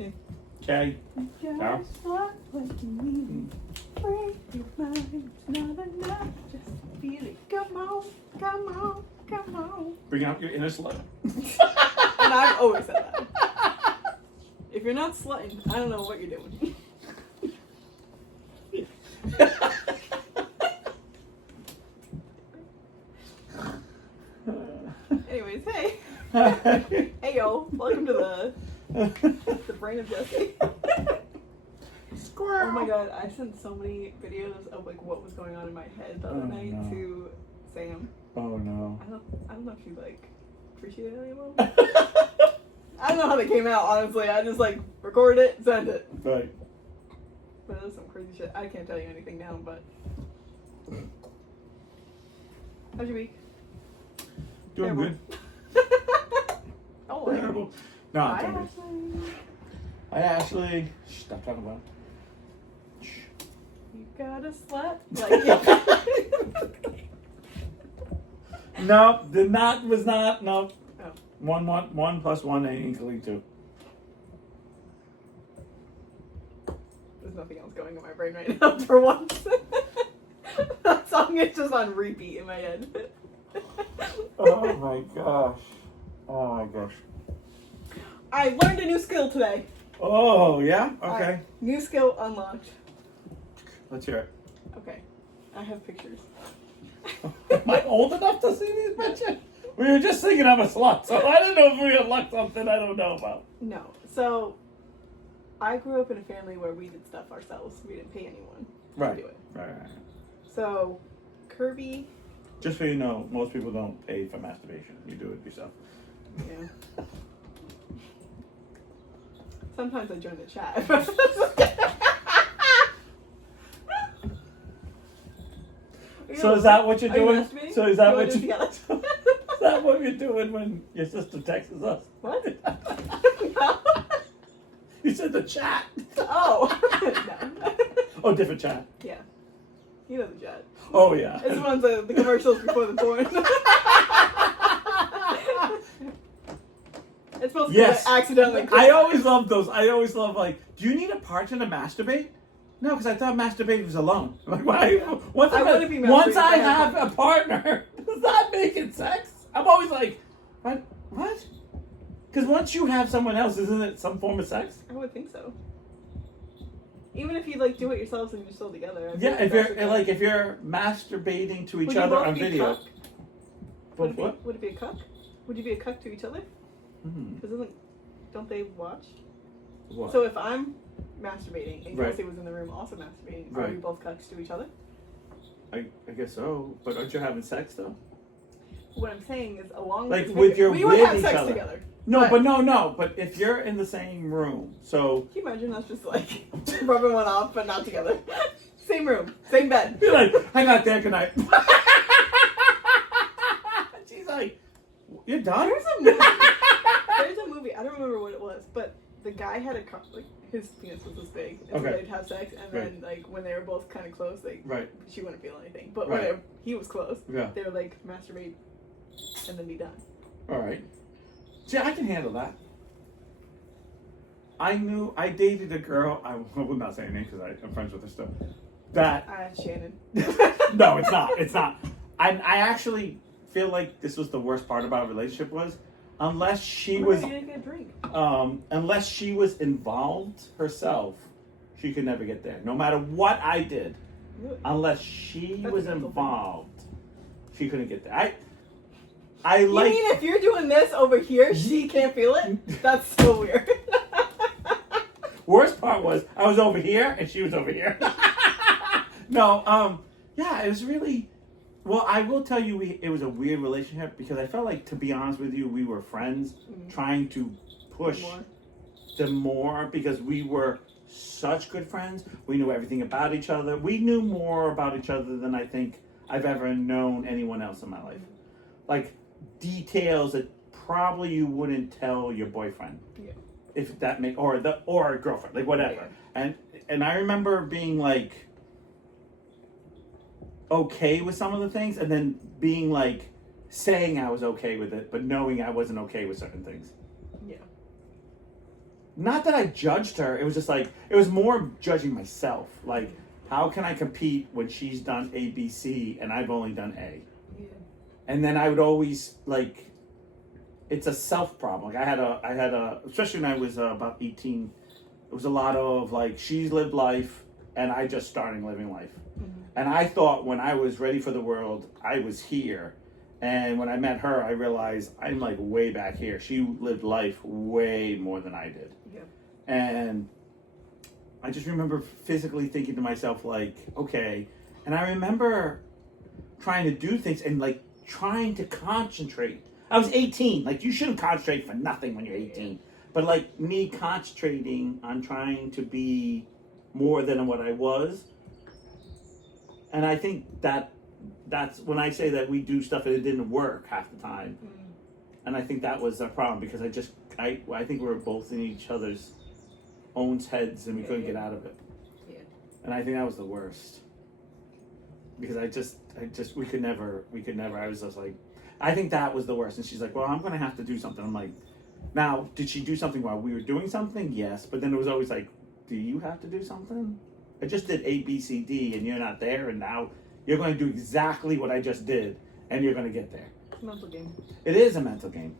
Okay. Carol? Just what you need. Break your mind. It's not enough. Just feel it. Come on, come on, come on. Bring out your inner slut. And I've always said that. If you're not slutting, I don't know what you're doing. Anyways, hey. Hey yo, welcome to the brain of Jesse. Squirrel. Oh my god, I sent so many videos of like what was going on in my head the other night to Sam. Oh no. I don't know if you like appreciate any of them. I don't know how they came out, honestly. I just like recorded it, sent it. Right. But it was some crazy shit. I can't tell you anything now, but how's your week? Doing Terrible. good. Oh, Terrible. No, I'm hi, doing good. Ashley. Hi, Ashley. Stop talking about it. Shh. You got a slut? Like, No, was not. No. Oh. 1 plus 1 ain't equaling 2. There's nothing else going in my brain right now for once. That song is just on repeat in my head. Oh my gosh. Oh my gosh. I learned a new skill today. Oh, yeah? Okay. New skill unlocked. Let's hear it. Okay. I have pictures. Am I old enough to see these pictures? We were just thinking I'm a slut, so I didn't know if we unlocked something I don't know about. No. So, I grew up in a family where we did stuff ourselves. We didn't pay anyone to do it. Right. So, Kirby... Just so you know, most people don't pay for masturbation. You do it yourself. Yeah. Sometimes I join the chat. So is that what you're Are you doing? masturbating? So is that You what wanna do it you? together? Is that what you're doing when your sister texts us? What? No. You said the chat. Oh. No. Oh, different chat. Yeah. You know the chat. Oh yeah. It's the ones the commercials before the porn. It's supposed to Yes. be like accidentally. I always love those. I always love like, do you need a partner to masturbate? No, because I thought masturbating was alone. Like, why? Yeah. Once I wouldn't be once masturbating I if I had have a partner, does that make it sex? I'm always like, what? What? Because once you have someone else, isn't it some form of sex? I would think so. Even if you like do it yourselves and you're still together. I feel Yeah, if that's you're okay. like if you're masturbating to each Would you other both on be video. cuck? Both what? Would it be a cuck? Would you be a cuck to each other? Because don't they watch? What? So if I'm masturbating and Right. Kelsey was in the room also masturbating, are Right. we both cucks to each other? I guess so, but aren't you having sex though? What I'm saying is, along Like, this with your- we would with have each sex other. together. No, But- but no. But if you're in the same room, so Can you imagine us just like rubbing one off but not together? Same room, same bed. you're like, I got there, good night. She's like, you're done? There's a movie. I don't remember what it was, but the guy had a like his penis was this big, and Okay. so they'd have sex, and then like when they were both kind of close, like Right. she wouldn't feel anything, but Right. when he was close, Yeah. they would like masturbate and then be done. All right. See, I can handle that. I dated a girl, I will not say her name because I'm friends with her still, that, Shannon. no, it's not. I actually feel like this was the worst part about our relationship was, unless she You was, didn't get a drink. unless she was involved herself, she could never get there. No matter what I did, Really? unless she That's was a mental thing. involved, she couldn't get there. I You like. mean if you're doing this over here, she can't feel it? That's so weird. Worst part was I was over here and she was over here. No, yeah, it was really. Well, I will tell you, it was a weird relationship because I felt like, to be honest with you, we were friends trying to push them more because we were such good friends. We knew everything about each other. We knew more about each other than I think I've ever known anyone else in my life. Like details that probably you wouldn't tell your boyfriend. Yeah. If that make or a girlfriend, like whatever. Yeah. And I remember being like okay with some of the things and then being like saying I was okay with it, but knowing I wasn't okay with certain things. Yeah. not that I judged her. It was just like, it was more judging myself. Like, how can I compete when she's done A, B, C, and I've only done A? Yeah. And then I would always, like, it's a self problem. Like, I had a, especially when I was about 18, it was a lot of, like, she's lived life, and I just starting living life. Mm-hmm. And I thought when I was ready for the world, I was here. And when I met her, I realized I'm, like, way back here. She lived life way more than I did. Yeah. And I just remember physically thinking to myself, like, okay. And I remember trying to do things and, like, trying to concentrate. I was 18. Like, you shouldn't concentrate for nothing when you're 18. But, like, me concentrating on trying to be more than what I was. And I think that's when I say that we do stuff and it didn't work half the time. And I think that was a problem because I think we were both in each other's own heads and we couldn't get out of it. Yeah. And I think that was the worst. Because we could never, I was just like, I think that was the worst. And she's like, well, I'm going to have to do something. I'm like, now, did she do something while we were doing something? Yes. But then it was always like, do you have to do something? I just did A, B, C, D, and you're not there. And now you're going to do exactly what I just did. And you're going to get there. Mental game. It is a mental game.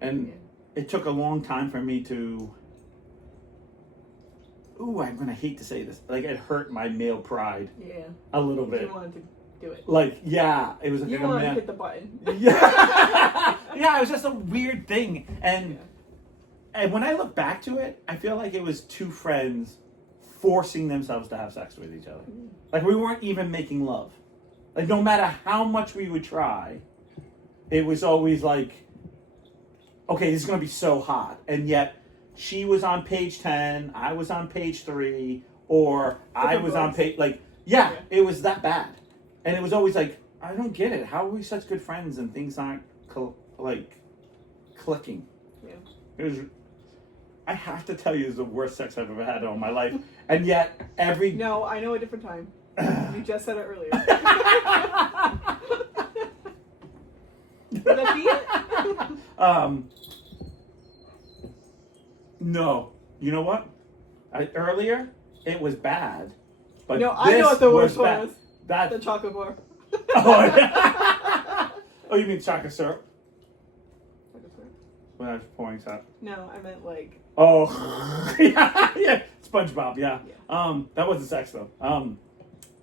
And it took a long time for me to... Ooh, I'm going to hate to say this. Like, it hurt my male pride. Yeah. A little bit. You wanted to do it. Like, yeah. It was like you wanted to hit the button. Yeah. Yeah, it was just a weird thing. And when I look back to it, I feel like it was two friends forcing themselves to have sex with each other. Like, we weren't even making love. Like, no matter how much we would try, it was always like, okay, this is going to be so hot. And yet, she was on page 10, I was on page 3, or I was on page, like, yeah, it was that bad. And it was always like, I don't get it. How are we such good friends and things aren't, clicking? Yeah. It was, I have to tell you, it's the worst sex I've ever had in all my life. And yet, No, I know a different time. You just said it earlier. Would that be it? No. You know what? Earlier, it was bad. But no, I know what the worst one was. That, the chocolate bar. Oh, yeah. Oh, you mean chocolate syrup? Chocolate syrup? When I was pouring syrup. No, I meant like... Oh, yeah. SpongeBob, yeah. That wasn't sex, though.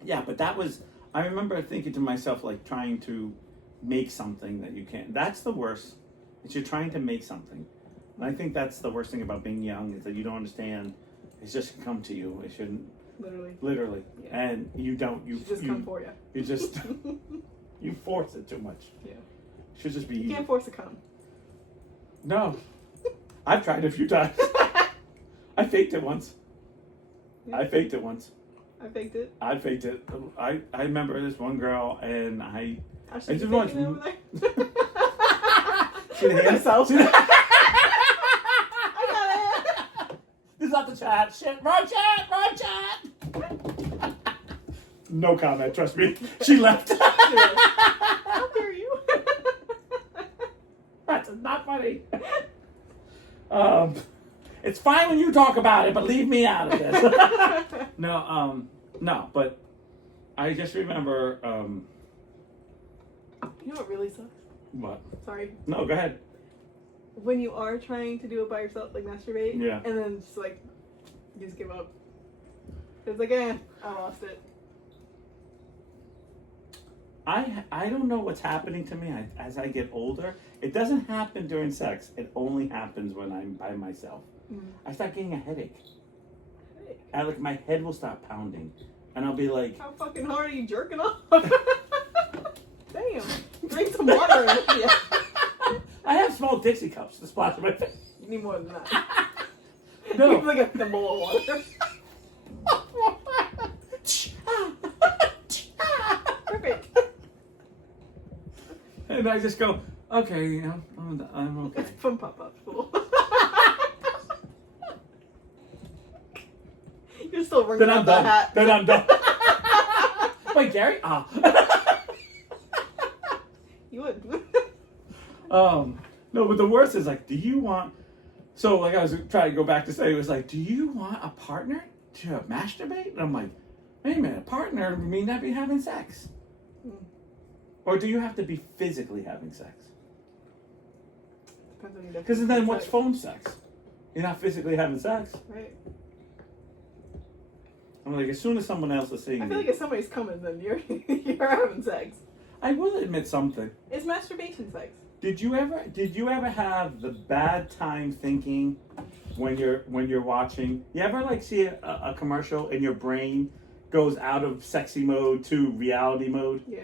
Yeah, but that was... I remember thinking to myself, like, trying to make something that you can't... That's the worst. Is you're trying to make something. And I think that's the worst thing about being young, is that you don't understand. It just come to you. It shouldn't... Literally. Yeah. And you don't... You just come for you. You just... you force it too much. Yeah. It should just be... You can't force a cum. No. I've tried it a few times. I faked it once. Yeah. I faked it once. I faked it. I faked it. I remember this one girl, and I just watched over there. She did herself. I got it. This is not the chat. Shit. Wrong chat. No comment. Trust me. She left. How dare you? That's not funny. It's fine when you talk about it, but leave me out of this. No, but I just remember. You know what really sucks? What? Sorry. No, go ahead. When you are trying to do it by yourself, like masturbate, yeah, and then just like, you just give up. It's like, I lost it. I don't know what's happening to me as I get older. It doesn't happen during sex. It only happens when I'm by myself. I start getting a headache. Like my head will start pounding, and I'll be like, "How fucking hard are you jerking off?" Damn, drink some water. I have small Dixie cups to splash my face. You need more than that. No, you need like a thimble of water. Perfect. And I just go, okay, I'm okay. It's from pop-up school. You're still ringing out the hat. Then I'm done. Wait, Gary? You would. No, but the worst is like, do you want... So like I was trying to go back to say, it was like, do you want a partner to masturbate? And I'm like, wait a minute, a partner may not be having sex. Or do you have to be physically having sex? Depends on your Because definition then of what's sex. phone sex? You're not physically having sex. Right. I'm like, as soon as someone else is saying I feel like if somebody's coming, then you're you're having sex. I will admit something. It's masturbation sex. Did you ever have the bad time thinking when you're watching? You ever like see a commercial and your brain goes out of sexy mode to reality mode? Yeah.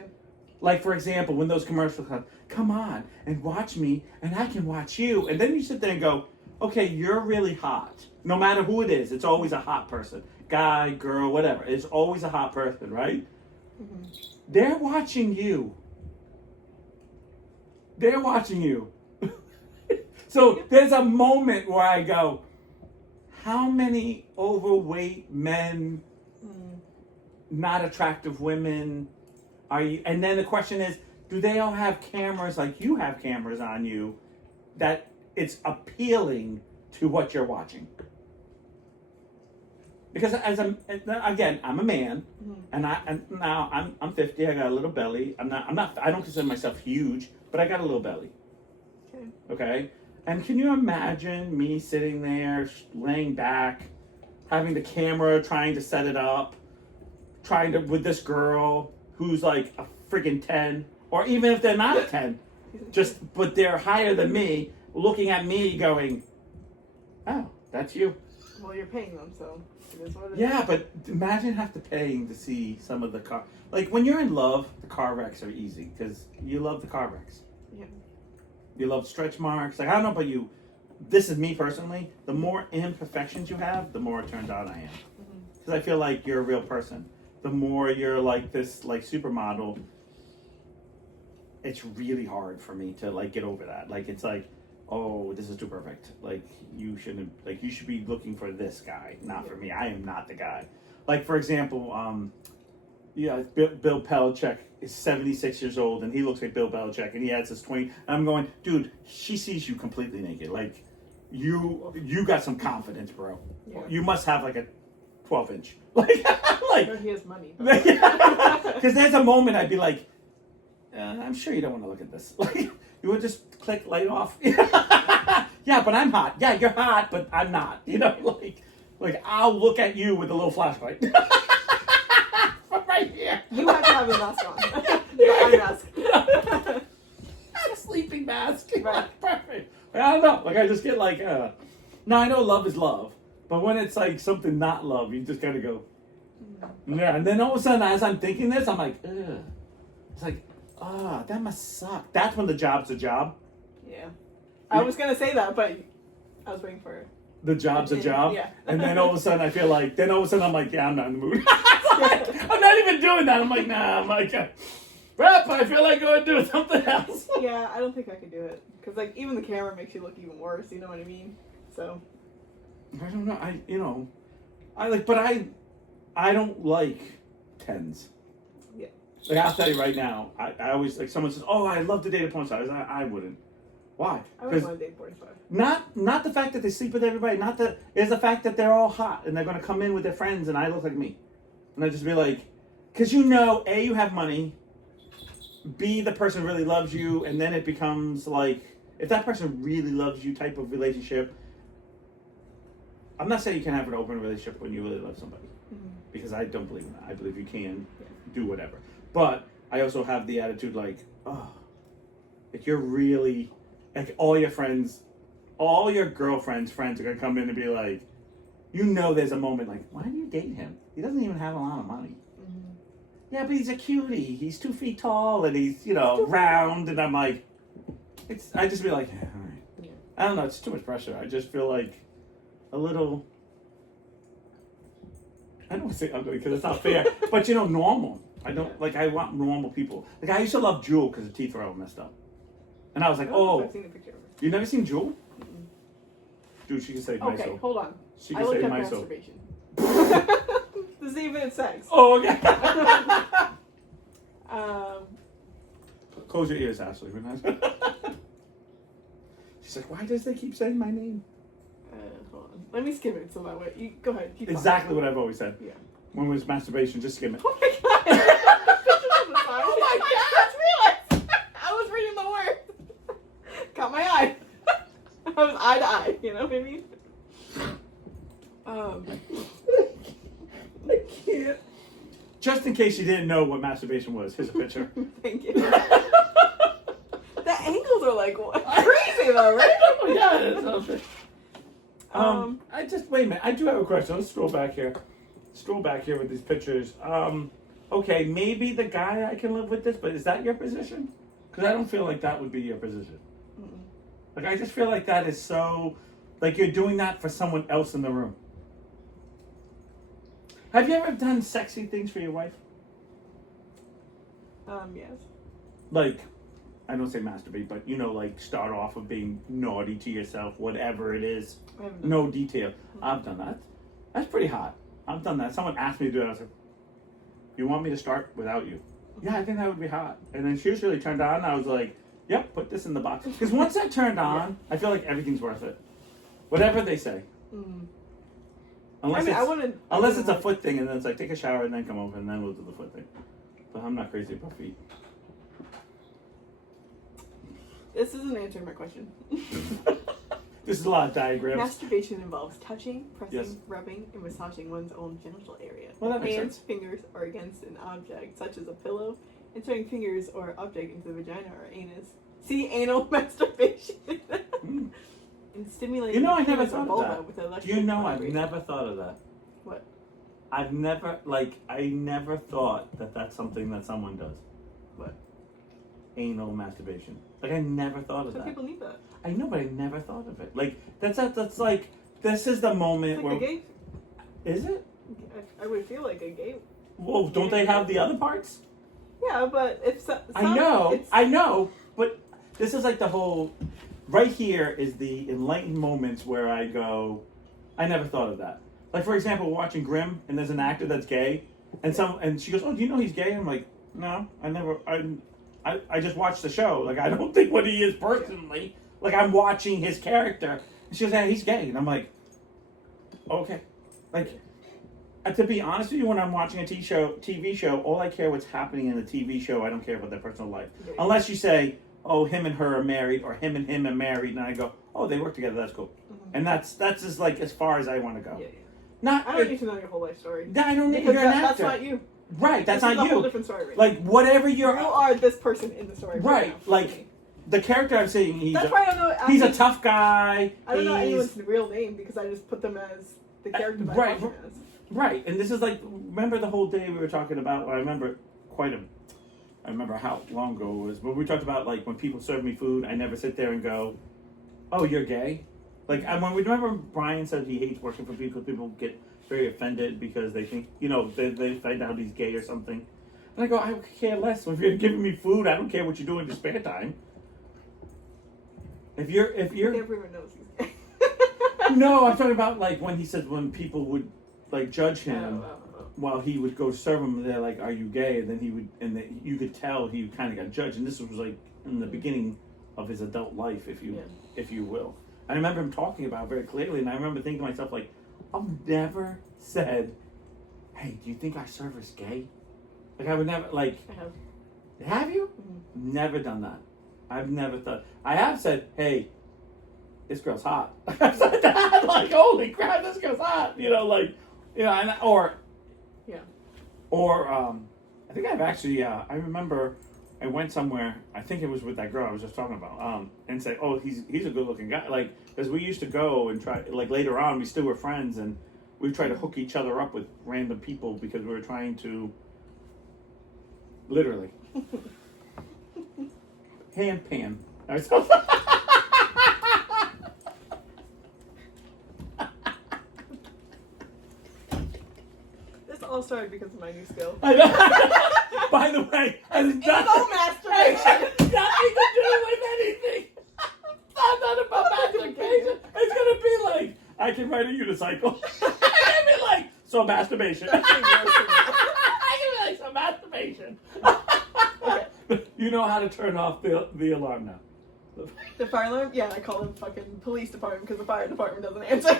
Like for example, when those commercials come on and watch me and I can watch you, and then you sit there and go, okay, you're really hot. No matter who it is, it's always a hot person. Guy, girl, whatever. It's always a hot person, right? Mm-hmm. They're watching you. They're watching you. So there's a moment where I go, how many overweight men, not attractive women are you? And then the question is, do they all have cameras like you have cameras on you that it's appealing to what you're watching? Because I'm a man, and now I'm 50. I got a little belly. I don't consider myself huge, but I got a little belly. Okay. And can you imagine me sitting there, laying back, having the camera, trying to set it up, with this girl who's like a friggin' 10, or even if they're not a 10, but they're higher than me, looking at me, going, "Oh, that's you." Well, you're paying them, so it is what it is. Yeah, but imagine paying to see some of the car. Like when you're in love, the car wrecks are easy because you love the car wrecks. Yeah. You love stretch marks. Like I don't know about you. This is me personally. The more imperfections you have, the more turned on I am. Because I feel like you're a real person. The more you're like this, like supermodel, it's really hard for me to like get over that. Like it's like, oh, this is too perfect. Like you shouldn't. Like you should be looking for this guy, not for me. I am not the guy. Like for example, Bill Belichick is 76 years old, and he looks like Bill Belichick, and he has this 20. And I'm going, dude, she sees you completely naked. Like you got some confidence, bro. Yeah. You must have like a 12-inch. Like he has money. Because there's a moment I'd be like, I'm sure you don't want to look at this. Like you would just click light off. Yeah, but I'm hot. Yeah, you're hot, but I'm not. You know, like I'll look at you with a little flashlight. Right here. You have to have your mask on. Your eye mask. A sleeping mask. Right. Perfect. I don't know. Like I just get like, now I know love is love, but when it's like something not love, you just gotta go. Yeah, and then all of a sudden, as I'm thinking this, I'm like, ugh. It's like, that must suck. That's when the job's a job. Yeah. I was gonna say that, but I was waiting for it. The job's a job. Yeah. And then all of a sudden, I feel like, I'm like, yeah, I'm not in the mood. I'm not even doing that. I'm like, nah, I'm like, well, I feel like going to do something else. Yeah, I don't think I could do it. Because, like, even the camera makes you look even worse, you know what I mean? So. I don't know. I don't like 10s. Yeah. Like, I'll tell you right now, I always, like, someone says, oh, I love to date a porn star. I wouldn't. Why? I wouldn't want to date porn star. Not the fact that they sleep with everybody. It's the fact that they're all hot and they're going to come in with their friends and I look like me. And I just be like, because A, you have money. B, the person really loves you. And then it becomes like, if that person really loves you type of relationship. I'm not saying you can have an open relationship when you really love somebody. Because I don't believe in that. I believe you can do whatever. But I also have the attitude like, oh, like you're really, like all your girlfriend's friends are going to come in and be like, there's a moment like, why do you date him? He doesn't even have a lot of money. Mm-hmm. Yeah, but he's a cutie. He's 2 feet tall and he's, round. And I'm like, I just be like, yeah, all right. Yeah. I don't know. It's too much pressure. I just feel like a little, I don't want to say ugly because it's not fair, but normal. I don't, I want normal people. Like, I used to love Jewel because her teeth were all messed up. And I was like, I've seen a picture of her. You've never seen Jewel? Mm-mm. Dude, she can save my soul. Okay, hold on. She can save my soul. Masturbation. To see if it's sex. Oh, okay. Close your ears, Ashley. She's like, why does they keep saying my name? Hold on. Let me skim it so that way. You go ahead. Keep Exactly what I've always said. Yeah. When it was masturbation, just skim it. Oh my god! Oh my god! I just realized I was reading the words. Caught my eye. I was eye to eye. You know what I mean? I can't. Just in case you didn't know what masturbation was, here's a picture. Thank you. The angles are like crazy though, right? Yeah, it's something. I just wait a minute. I do have a question. Let's scroll back here. Scroll back here with these pictures. Okay, maybe the guy I can live with this, but is that your position? Because I don't feel like that would be your position. Mm-mm. Like I just feel like that is so, like you're doing that for someone else in the room. Have you ever done sexy things for your wife? Yes. Like, I don't say masturbate, but you know, like start off with being naughty to yourself, whatever it is. I haven't done No detail. I've done that. That's pretty hot. I've done that. Someone asked me to do it. I was like, you want me to start without you? Yeah, I think that would be hot. And then she was really turned on. I was like, yep, put this in the box. Because once I turned on, I feel like everything's worth it. Whatever they say. Mm. Unless, I it's a foot thing, and then it's like, take a shower and then come over, and then we'll do the foot thing. But I'm not crazy about feet. This isn't answering my question. This is a lot of diagrams. Masturbation involves touching, pressing, Yes. rubbing, and massaging one's own genital area. Well, that makes Hands, sense. fingers are against an object, such as a pillow, inserting fingers or object into the vagina or anus. See anal masturbation. Mm. And stimulating You know, I the never penis or thought of vulva that. with Do electric you know I've vibration. never thought of that? What? I never thought that that's something that someone does. What? Anal masturbation. Like, I never thought of Some that. people need that. I know, but I never thought of it. Like, that's like, this is the moment It's where... like a gay. Is it? I would feel like a gay. Well, don't they have the other parts? Yeah, but if I know, but this is like the whole... Right here is the enlightened moments where I go, I never thought of that. Like, for example, watching Grimm, and there's an actor that's gay, and she goes, oh, do you know he's gay? I'm like, no, I just watched the show. Like, I don't think what he is personally. Like, I'm watching his character. And she goes, yeah, he's gay. And I'm like, okay. Like, to be honest with you, when I'm watching a TV show, all I care what's happening in the TV show. I don't care about their personal life. Yeah. Unless you say, oh, him and her are married, or him and him are married, and I go, oh, they work together, that's cool. Mhm. And that's just like as far as I want to go. Yeah. Not, I don't need to know your whole life story. I don't need, Because you're an that's actor. not you. Right, that's This is not a whole you. different story. Right Like, whatever you you're... are this person in the story. Right, now. like, the character I'm saying, That's why I don't know. he's a tough guy. I don't know he's- anyone's real name because I just put them as the character that right, I watch them as. Right, and this is like, remember the whole day we were talking about, I remember how long ago it was, but we talked about like when people serve me food, I never sit there and go, oh, you're gay? Like, when we remember Brian said he hates working for people, people get very offended because they think, they find out he's gay or something. And I go, I care less. If you're giving me food, I don't care what you do in your spare time. If you're Everyone knows he's gay. No, I'm talking about like when he said when people would like judge him Oh. while he would go serve them, they're like, "Are you gay?" And then he would, you could tell he kind of got judged. And this was like in the beginning of his adult life, if you will. I remember him talking about it very clearly, and I remember thinking to myself, like, I've never said, "Hey, do you think our server's gay?" Like, I would never like. I have. Have you? Mm-hmm. Never done that. I've never thought. I have said, "Hey, this girl's hot." I've said that, like, "Holy crap, this girl's hot!" I think I've actually. I remember I went somewhere. I think it was with that girl I was just talking about. And said, "Oh, he's a good-looking guy." Like, because we used to go and try. Like later on, we still were friends, and we tried to hook each other up with random people because we were trying to. Literally. Pan. This all started because of my new skill. I know. By the way, has Anal nothing masturbation. to do with anything. It's not about masturbation. It's gonna be like I can ride a unicycle. I can be like masturbation. I can be like masturbation. Okay. You know how to turn off the alarm now. The fire alarm? Yeah, I call the fucking police department because the fire department doesn't answer.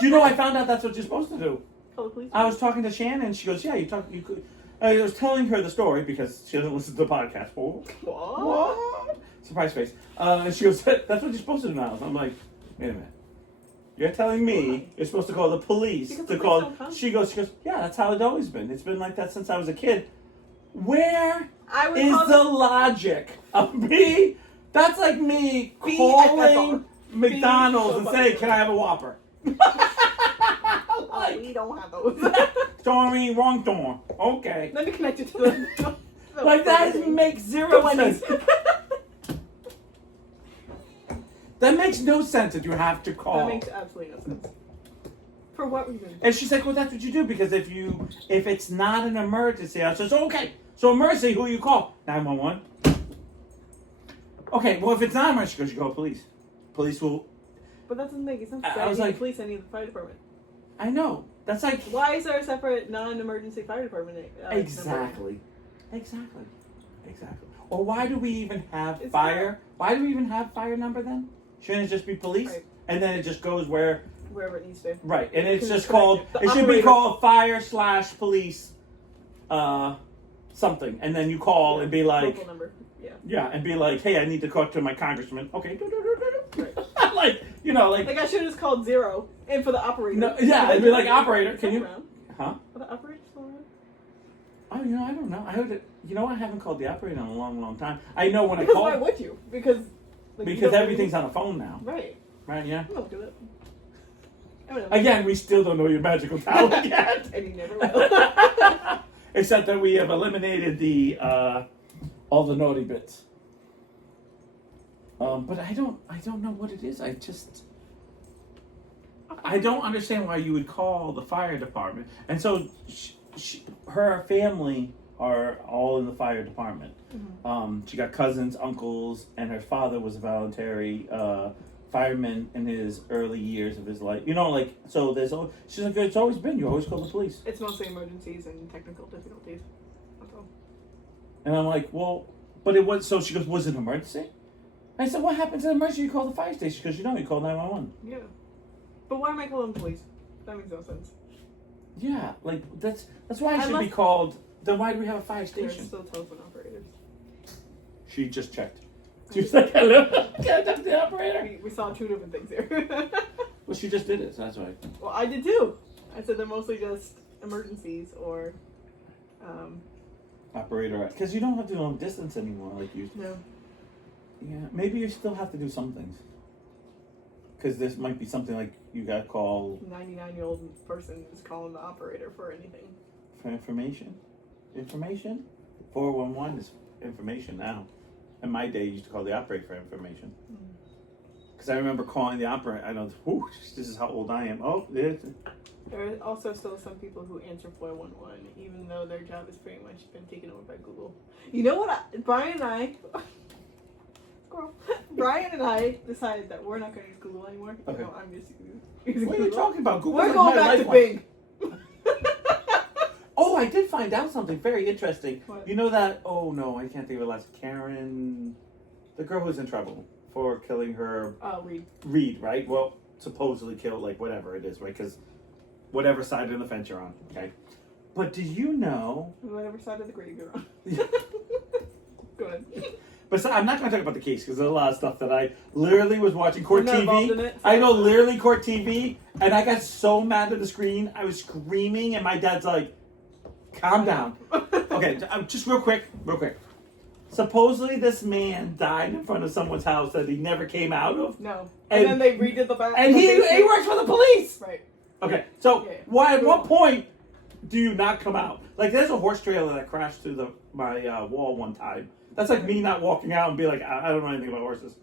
Do you know I found out that's what you're supposed to do? Call the police. I was talking to Shannon, and she goes, "Yeah, you could." I was telling her the story because she doesn't listen to the podcast. What? Surprise face. And she goes, "That's what you're supposed to do now." So I'm like, "Wait a minute. You're telling me you're supposed to call the police Because to the call?" police don't come. She goes, "Yeah, that's how it's always been. It's been like that since I was a kid." Where I would is call the logic of me? That's like me Be calling McDonald's so and funny. saying, "Can I have a Whopper?" Oh, we don't have those. Sorry, wrong door. Okay. Let me connect it to the Like that makes zero sense. That makes no sense that you have to call. That makes absolutely no sense. For what reason? And she's like, "Well, that's what you do because if it's not an emergency," I says, "Okay, so emergency, who you call? 911." Okay, well if it's not an emergency, she goes, "You call police. Police will." But that doesn't make any sense. I was like, the police, I need the fire department. I know. That's like Why is there a separate non-emergency fire department? exactly. Or why do we even have It's fire? not. Why do we even have fire number then? Shouldn't it just be police? Right. And then it just goes where. Wherever it needs to. Right, and it's Because just it's called. connected. It The should be operator- called fire/police, something, and then you call and be like, Local number. Yeah. yeah, and be like, "Hey, I need to talk to my congressman." Okay, Right. like Like I should have just called 0 and for the operator. no, yeah, it'd be like, "Operator, can you?" Around. Huh? Are the operators still around? Oh, I don't know. I heard it. I haven't called the operator in a long, long time. I know when Because I why call would you? Because like, you because don't everything's on the phone now, right. right? Yeah. I don't do it. I don't. Again, we still don't know your magical talent yet. And you never will. Except that we have eliminated the all the naughty bits. But I don't know what it is. I don't understand why you would call the fire department. And so her family are all in the fire department. Mm-hmm. She got cousins, uncles, and her father was a voluntary fireman in his early years of his life. So she's like, "It's always been. You always call the police." It's mostly emergencies and technical difficulties. That's all. And I'm like, "Well, but it was." So she goes, "Was it an emergency?" I said, "What happens in an emergency? You call the fire station because you call 911." Yeah. But why am I calling the police? That makes no sense. Yeah, like that's why it should be Unless- called. Then why do we have a fire There's station? still telephone operators. She just checked. She was like, "Hello, can I talk to the operator?" We saw two different things here. Well, she just did it. So that's why. Well, I did too. I said they're mostly just emergencies or, Operator, because you don't have to long distance anymore, like you. no. Yeah, maybe you still have to do some things. Because this might be something like you got to call 99-year-old person is calling the operator for anything. for information. Information. 411 is information now. In my day, you used to call the operator for information. Because I remember calling the operator. I know, whew, this is how old I am. Oh, there's. There are also still some people who answer 411, even though their job has pretty much been taken over by Google. You know what? Brian and I decided that we're not going to use Google anymore. Okay. No, I'm just using What are you Google. talking about? Google We're is going my back to lifeline. Bing. Oh, I did find out something very interesting. What? You know that? Oh no, I can't think of her last. Karen, the girl who's in trouble for killing her Reed, right? Well, supposedly killed, like whatever it is, right? Because whatever side of the fence you're on, okay. But do you know? Whatever side of the grave you're on. Go ahead. But so, I'm not going to talk about the case because there's a lot of stuff that I literally was watching court We're not involved in TV. it, so- I know, literally court TV, and I got so mad at the screen. I was screaming, and my dad's like, "Calm down." Okay, just real quick. Supposedly, this man died in front of someone's house that he never came out of, No. And- And then they redid the back. and he works for the police. Right. Okay, so Yeah. why? At what point do you not come out? Like, there's a horse trailer that crashed through my wall one time. That's like me not walking out and be like, I don't know anything about horses.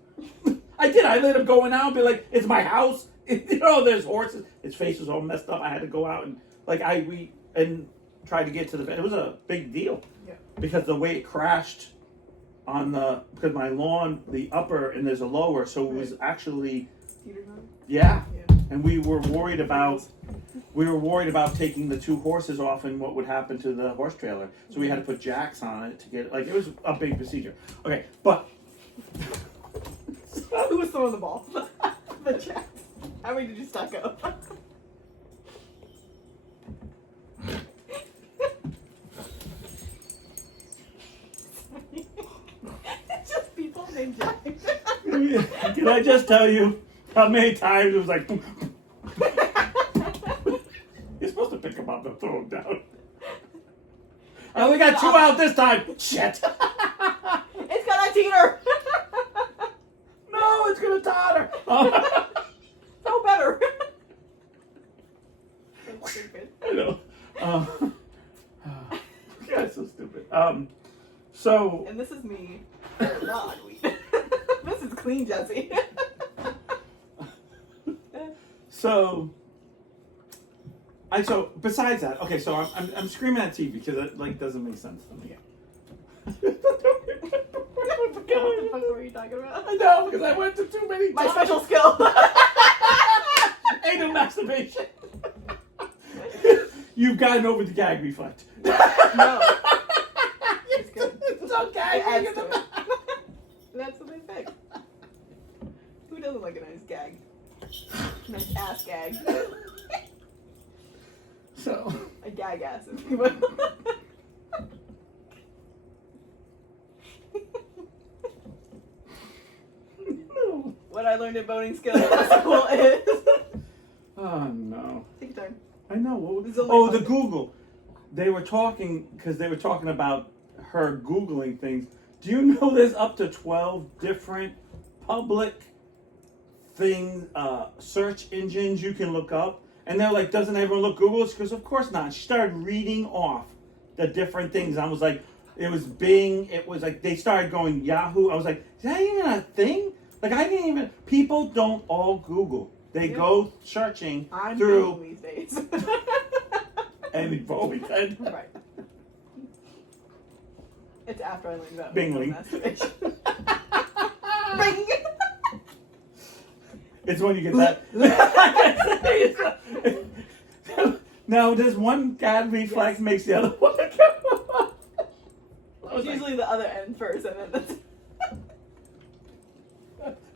I did. I let him go in out and be like, it's my house. There's horses. His face was all messed up. I had to go out and tried to get to the. It was a big deal. Yeah. Because the way it crashed because my lawn, the upper and there's a lower, so it was actually yeah. And we were worried about taking the two horses off and what would happen to the horse trailer. So we had to put jacks on it to get it. Like, it was a big procedure. Okay, but Who was throwing the ball? The Jacks. How many did you stack up? It's just people named Jack. Can I just tell you how many times it was like, you're supposed to pick them up and throw them down. I only got 2 out this time. Shit. It's gonna teeter. No, it's gonna totter. No better. That's stupid. I know. God, so stupid. So. And this is me. Not weed. This is clean, Jesse. So besides that, okay, so I'm screaming at TV because it like doesn't make sense to me. What the fuck were you talking about? I know because I went to too many. My special skill. Anal masturbation. You've gotten over the gag reflex. No. It's good. It's okay. It adds to it. That's what they pick. Who doesn't like a nice gag? Nice ass gag. So. A gag ass, if you will. No. What I learned in boating skills at school is. Oh no. Take your turn. I know. What This was, is only the Google. They were talking because they were talking about her Googling things. Do you know there's up to 12 different public thing search engines you can look up? And they're like, doesn't everyone look Google? She goes, of course not. She started reading off the different things. I was like, it was Bing. It was like, they started going Yahoo. I was like, is that even a thing? Like, I didn't even, people don't all Google. They go searching I'm through. these days. And you've always said. Right. It's after I learned about Bingling. masturbation. Bing! It's when you get that. Now, does one gag reflex makes the other one go? It's usually the other end first, and then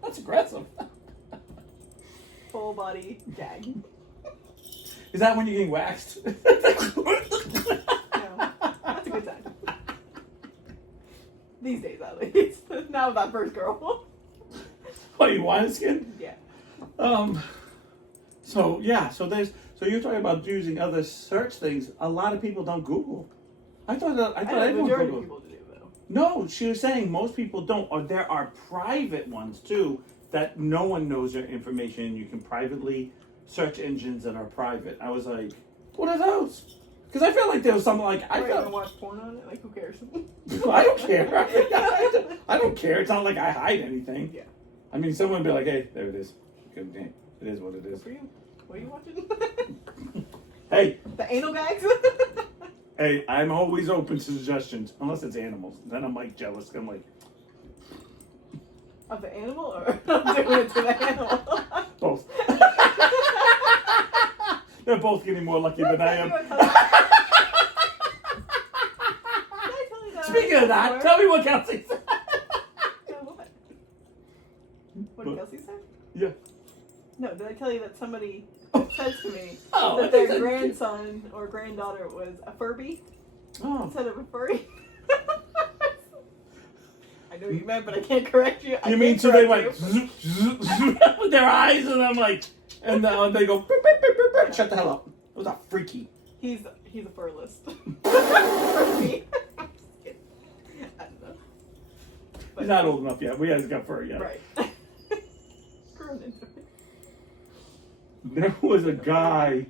That's aggressive. full body gag. Is that when you're getting waxed? No, that's a good time. These days, at least. Now with that first girl. Oh, you want skin? Yeah. So yeah, so you're talking about using other search things. A lot of people don't Google. I thought The everyone majority of Googled. people do, though. No, she was saying most people don't, or there are private ones too that no one knows their information. You can privately search engines that are private. I was like, what are those? Because I felt like there was something like I Right, felt. you watch porn on it? Like, who cares? I don't care. I don't care. It's not like I hide anything. Yeah. I mean, someone would be like, hey, there it is. Good damn. It is what it is. For you. What are you watching? Hey, The anal gags? hey, I'm always open to suggestions, unless it's animals. Then I'm like jealous. I'm like, Of the animal, or I'm doing it to the animal? both. They're both getting more lucky than I am. Speaking of that, tell me what Kelsey said. What did Kelsey say? Yeah. No, did I tell you that somebody said to me Oh, that their grandson or granddaughter was a Furby Oh. instead of a furry? I know what you meant, but I can't correct you. You mean so they went zoop, zoop, zoop, with their eyes, and I'm like, and they go, beep, beep, beep, beep, beep. Shut the hell up. It was a freaky. He's a furless. Furby. I don't know. He's not old enough yet. We hasn't got fur yet. Right. Grown into it. There was a guy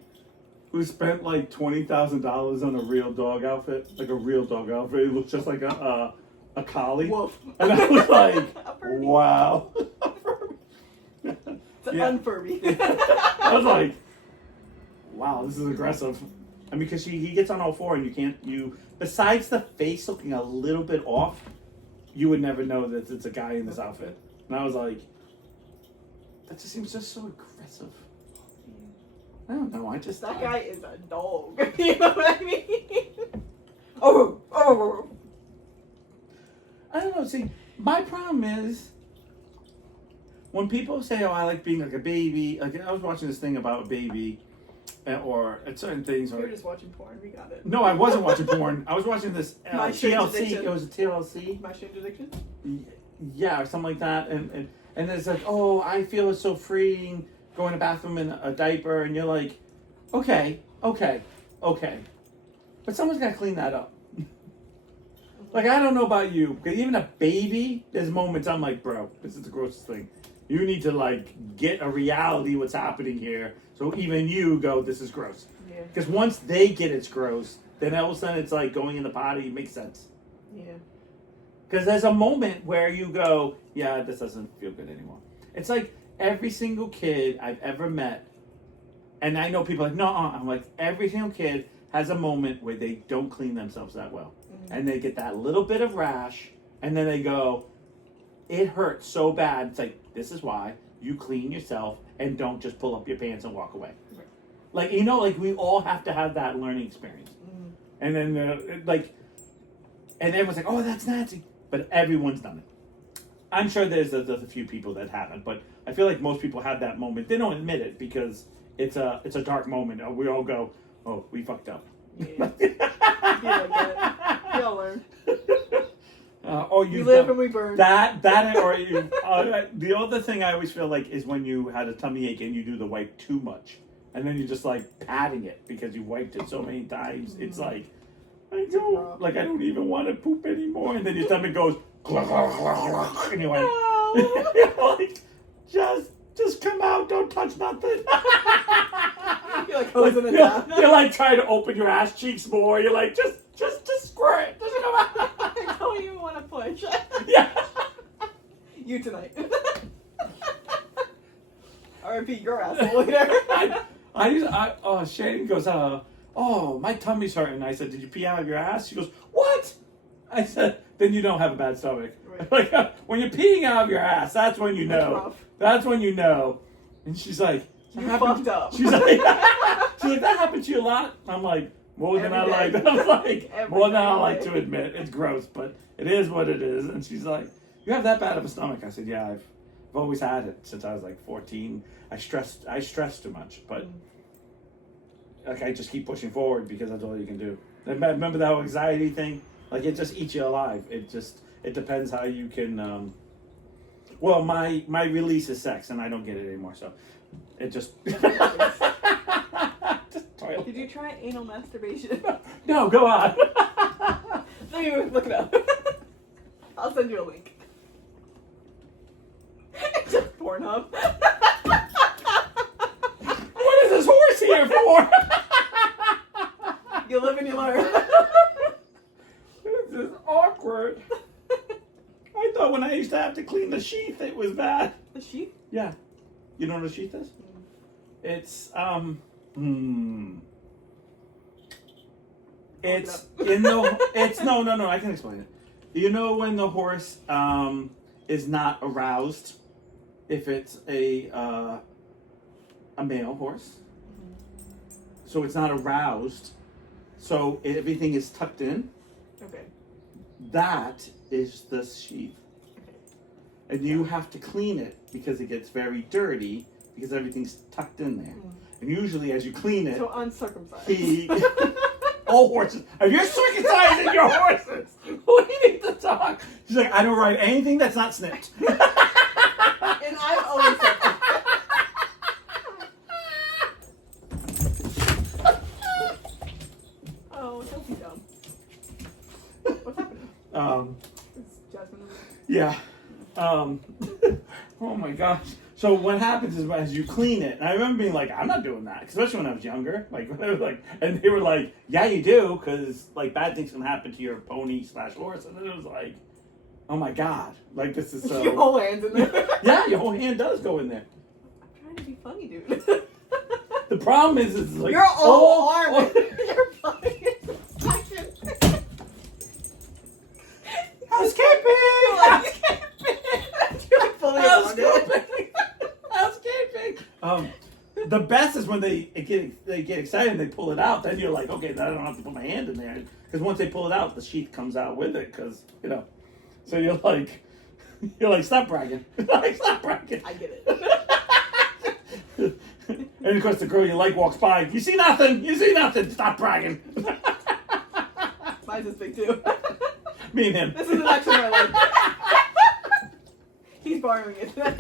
who spent like $20,000 on a real dog outfit, like a real dog outfit. It looked just like a collie. Woof. And I was like, A Furby. wow. It's an Yeah. unfurby. I was like, wow, this is aggressive. I mean, because he gets on all four and besides the face looking a little bit off, you would never know that it's a guy in this outfit. And I was like, that just seems just so aggressive. I don't know, That guy is a dog. You know what I mean? Oh. I don't know, see, my problem is, when people say, "Oh, I like being like a baby," like I was watching this thing about a baby, or at certain things. You Or were just watching porn. We got it. no, I wasn't watching porn. I was watching this My Strange TLC. Addiction. It was a TLC. My Strange Addiction. Yeah, or something like that. And it's like, oh, I feel it's so freeing going to the bathroom in a diaper, and you're like, okay. But someone's got to clean that up. Like, I don't know about you, because even a baby, there's moments I'm like, bro, this is the grossest thing. You need to, like, get a reality what's happening here. So even you go, this is gross. Yeah. Because once they get it's gross, then all of a sudden it's like going in the potty makes sense. Yeah. Because there's a moment where you go, yeah, this doesn't feel good anymore. It's like every single kid I've ever met, and I know people are like, no, I'm like, every single kid has a moment where they don't clean themselves that well. And they get that little bit of rash, and then they go, it hurts so bad. It's like, this is why you clean yourself and don't just pull up your pants and walk away. Right. Like, you know, like we all have to have that learning experience. And then, and everyone's like, oh, that's nasty. But everyone's done it. I'm sure there's a few people that haven't, but I feel like most people have that moment. They don't admit it because it's a dark moment. We all go, oh, we fucked up. Yeah. We all learn. Or we live and we burn. That or you. The other thing I always feel like is when you had a tummy ache and you do the wipe too much, and then you're just like patting it because you wiped it so many times. It's like I don't even want to poop anymore, and then your stomach goes and you're like, No. you're like just come out, don't touch nothing. You're like hosing it down. You're like trying to open your ass cheeks more. You're like just squirt. Just come out. I don't even want to push. Yeah. You tonight. R.I.P. your asshole later. Shane goes, oh, my tummy's hurting. I said, did you pee out of your ass? She goes, what? I said, then you don't have a bad stomach. Right. Like, when you're peeing out of your ass, that's when you know. Rough. That's when you know. And she's like, You fucked up. She's like, that happened to you a lot? I'm like, more than I like. I'm like, more than I like to admit. It's gross, but it is what it is. And she's like, you have that bad of a stomach? I said, yeah, I've always had it since I was like 14. I stress too much, but like I just keep pushing forward because that's all you can do. Remember that whole anxiety thing? Like it just eats you alive. It depends how you can. Well, my release is sex, and I don't get it anymore, so it just. Just toilet. Did you try anal masturbation? No, go on. No, you look it up. I'll send you a link. It's just Pornhub. What is this horse here for? You live and you learn. This is awkward. I thought when I used to have to clean the sheath, it was bad. The sheep? Yeah. You know what a sheath is? It's It's in the. It's no. I can explain it. You know when the horse is not aroused, if it's a male horse, so it's not aroused, so everything is tucked in. Okay. That is the sheath, and you have to clean it because it gets very dirty because everything's tucked in there. And usually, as you clean it, So uncircumcised. All horses. If you're circumcising your horses, we need to talk. She's like, I don't ride anything that's not snipped. And I've always said that. Oh, don't be dumb. What's happening? Is Jasmine over there? Yeah. Oh my gosh. So what happens is as you clean it, and I remember being like, I'm not doing that, especially when I was younger. Like, when I was like, and they were like, yeah, you do, because like bad things can happen to your pony/horse. And then it was like, oh my god, like this is so. Your whole hand's in there. Yeah, your whole hand does go in there. I'm trying to be funny, dude. The problem is like Your whole arm. Your body is distraction. Housekeeping. You're fully around it. Housekeeping. The best is when they get excited and they pull it out. Then you're like, okay, now I don't have to put my hand in there because once they pull it out, the sheath comes out with it. Because so you're like, You're like, stop bragging. Like, stop bragging. I get it. And of course, the girl you like walks by. You see nothing. You see nothing. Stop bragging. Mine's is big too. Me and him. This is the next one I like. He's borrowing it today.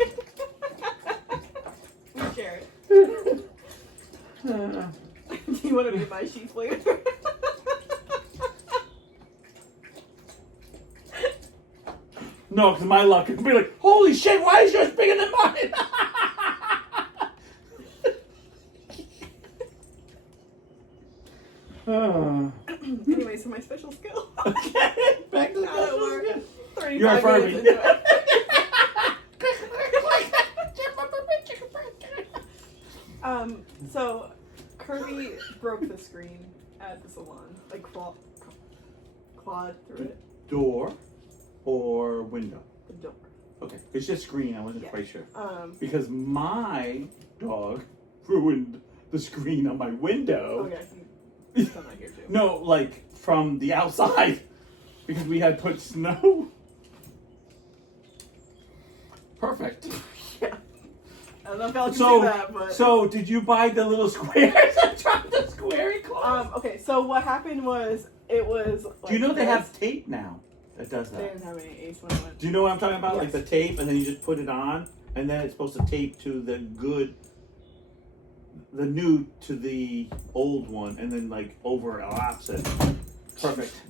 We share it. Do you want to be my sheets later? No, because my luck would be like, holy shit, why is yours bigger than mine? Anyway, so my special skill. Okay, back to the Now that special we're skill. 35 You're a Furby. minutes into it. So Kirby broke the screen at the salon, like clawed through it. Door or window? The door. Okay, it's just screen. I wasn't Yeah. quite sure. Because Because my dog ruined the screen on my window. okay, he's done that here too. No, like from the outside. Because we had put snow. Perfect. Yeah. I don't know if y'all can So, see that, but so did you buy the little squares and try the square clothes? okay. So what happened was it was. Like, Do you know they this. have tape now that does They that? didn't have any ace when I went. Do you know what I'm talking about? Like Yes. the tape, and then you just put it on, and then it's supposed to tape to the new to the old one, and then like overlaps it. Perfect.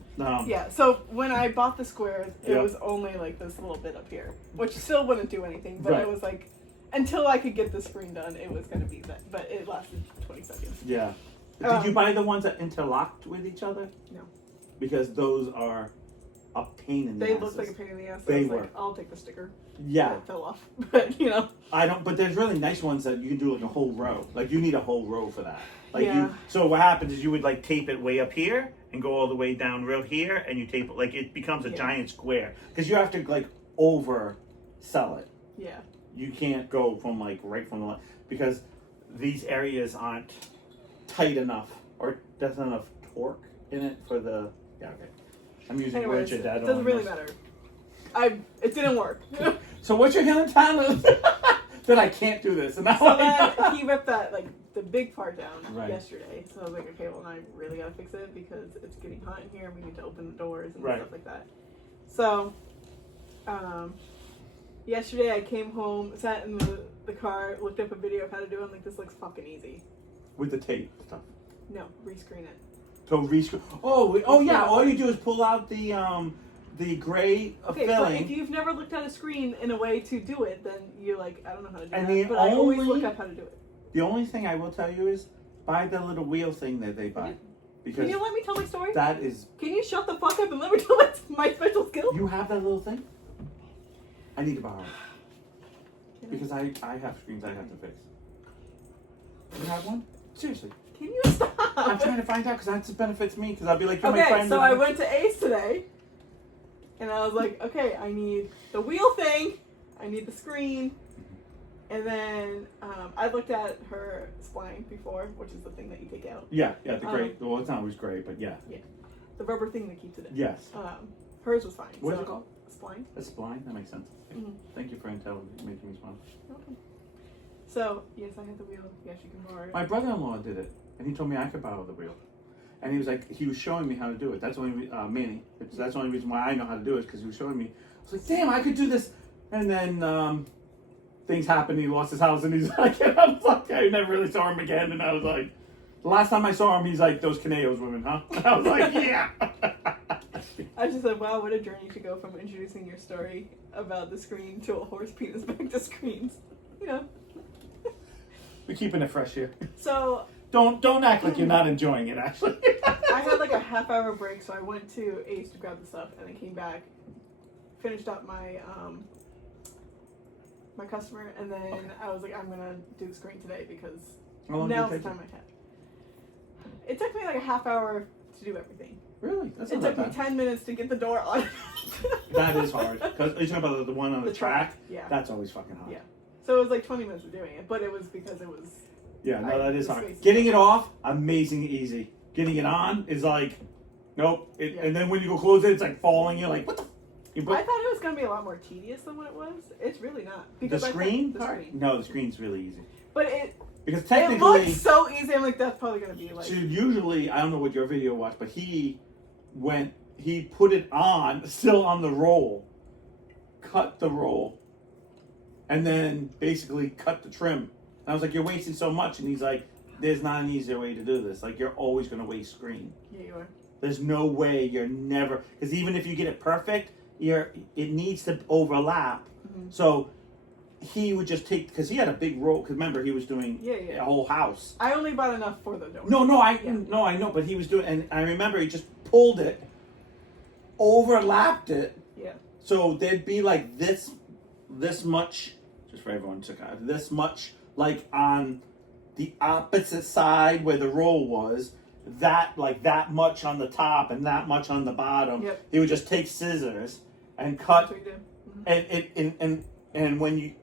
Yeah, so when I bought the squares, it Yep. was only like this little bit up here, which still wouldn't do anything, but Right. it was like, until I could get the screen done, it was going to be that, but it lasted 20 seconds. Yeah. Did you buy the ones that interlocked with each other? No. Because those are a pain in the They ass. looked like a pain in the ass, so They I was were. like, I'll take the sticker. Yeah. It fell off, but you know. I don't, but there's really nice ones that you can do like a whole row. Like you need a whole row for that. Like Yeah. so what happens is you would like tape it way up here and go all the way down real here, and you tape it like it becomes a Yeah. giant square because you have to like over sell it. Yeah. You can't go from like right from the line because these areas aren't tight enough or there's not enough torque in it for the yeah okay. I'm using Anyways, words your dad it doesn't don't really understand. matter. It didn't work. So what you're gonna tell us that I can't do this, and now So then he ripped that, like, the big part down Right. yesterday. So I was like, okay, well, now I really gotta fix it because it's getting hot in here and we need to open the doors and Right. stuff like that. So, yesterday I came home, sat in the car, looked up a video of how to do it. I'm like, this looks fucking easy. with the tape stuff. No, rescreen it. So rescreen. Oh yeah. All you do is pull out the gray Okay, but if filling. you've never looked at a screen in a way to do it, then you're like, I don't know how to do And that. the But I always only- look up how to do it. The only thing I will tell you is buy the little wheel thing that they buy Can because you let me tell my story? that is Can you shut the fuck up and let me tell my special skill? you have that little thing. I need to borrow it because I have screens I have to fix. You have one? Seriously. Can you stop? I'm trying to find out because that benefits me because I'll be like, you're my Okay, friend. so and I went to Ace today, and I was like, okay, I need the wheel thing, I need the screen, and then I looked at her spline before, which is the thing that you take out. Yeah, the gray. Well, it's not always gray, but yeah. The rubber thing that keeps it in. Yes. Hers was fine. What is so, it called? Spline. That's blind. That makes sense. Mhm. Thank you for making me smile. Okay. So, yes, I had the wheel. Yes, you can borrow it. My brother-in-law did it, and he told me I could borrow the wheel. And he was like, he was showing me how to do it. That's the only Manny. That's the only reason why I know how to do it because he was showing me. I was like, damn, I could do this. And then things happened. He lost his house, and he's like, and I was like, I never really saw him again. And I was like, the last time I saw him, he's like, those Caneos women, huh? And I was like, yeah. I just said, wow, what a journey to go from introducing your story about the screen to a horse penis back to screens. You know. We're keeping it fresh here. So Don't act like you're not enjoying it. Actually, I had like a half-hour break, so I went to Ace to grab the stuff, and then came back, finished up my my customer, and then I was like, I'm gonna do the screen today because How long did it now's the take time I had. It took me like a half hour to do everything. Really? That's It not took that me bad. 10 minutes to get the door on. That is hard. Because you're talking about the one on the track. Yeah. That's always fucking hard. Yeah. So it was like 20 minutes of doing it, but it was because it was. Yeah, no, that is the hard. space is Getting it hard. off, amazing easy. Getting it on is like, nope. Yeah. And then when you go close it, it's like falling. You're like, what the? I thought it was gonna be a lot more tedious than what it was. It's really not. The screen The part? screen. No, the screen's really easy. But it Technically, looks so easy. I'm like, that's probably gonna be like. so usually, I don't know what your video was, but he put it on, still on the roll, cut the roll, and then basically cut the trim. And I was like, you're wasting so much. And he's like, there's not an easier way to do this. Like, you're always going to waste screen. Yeah, you are. There's no way you're never, because even if you get it perfect, it needs to overlap. Mm-hmm. So he would just take, because he had a big roll, because remember, he was doing a whole house. I only bought enough for the door. I know, but he was doing, and I remember he just pulled it, overlapped it. Yeah. So there'd be like this much, just for everyone to kind of, this much like on the opposite side where the roll was, that much on the top and that much on the bottom. Yep. He would just take scissors and cut. That's what you do. Mm-hmm. And when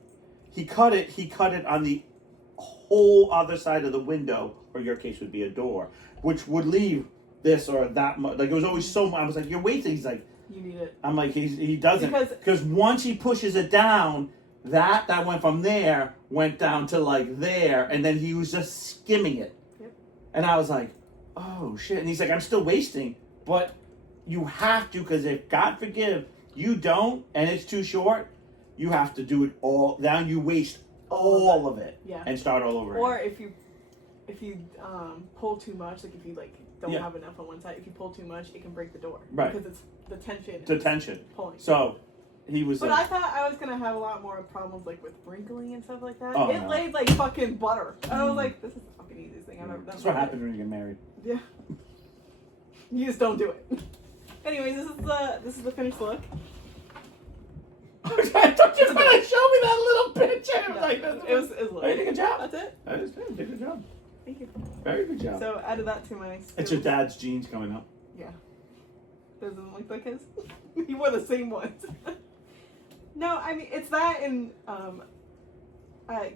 he cut it on the whole other side of the window, or your case would be a door, which would leave this or that much. Like, it was always so much. I was like, you're wasting. He's like, you need it. I'm like, he doesn't, because once he pushes it down, that went from there, went down to like there, and then he was just skimming it. Yep. And I was like, oh shit. And he's like, I'm still wasting, but you have to, because if God forgive you don't, and it's too short, you have to do it all. Now you waste all of it, and start all over. Or again. if you pull too much, like if you don't have enough on one side, if you pull too much, it can break the door. Right. Because it's the tension. The tension. Pulling. So he was. But I thought I was gonna have a lot more problems like with wrinkling and stuff like that. Oh, it laid like fucking butter. I was like, this is the fucking easiest thing I've ever done. That's what happens when you get married. Yeah. You just don't do it. Anyways, this is the finished look. I thought you were gonna show me that little picture. No, Like, it was you did a good job. That's it. That is good. Did a good job. Thank you. Very good job. So added that to my. It's your dad's jeans coming up. Yeah. Doesn't look like his. He wore the same ones. No, I mean it's that, and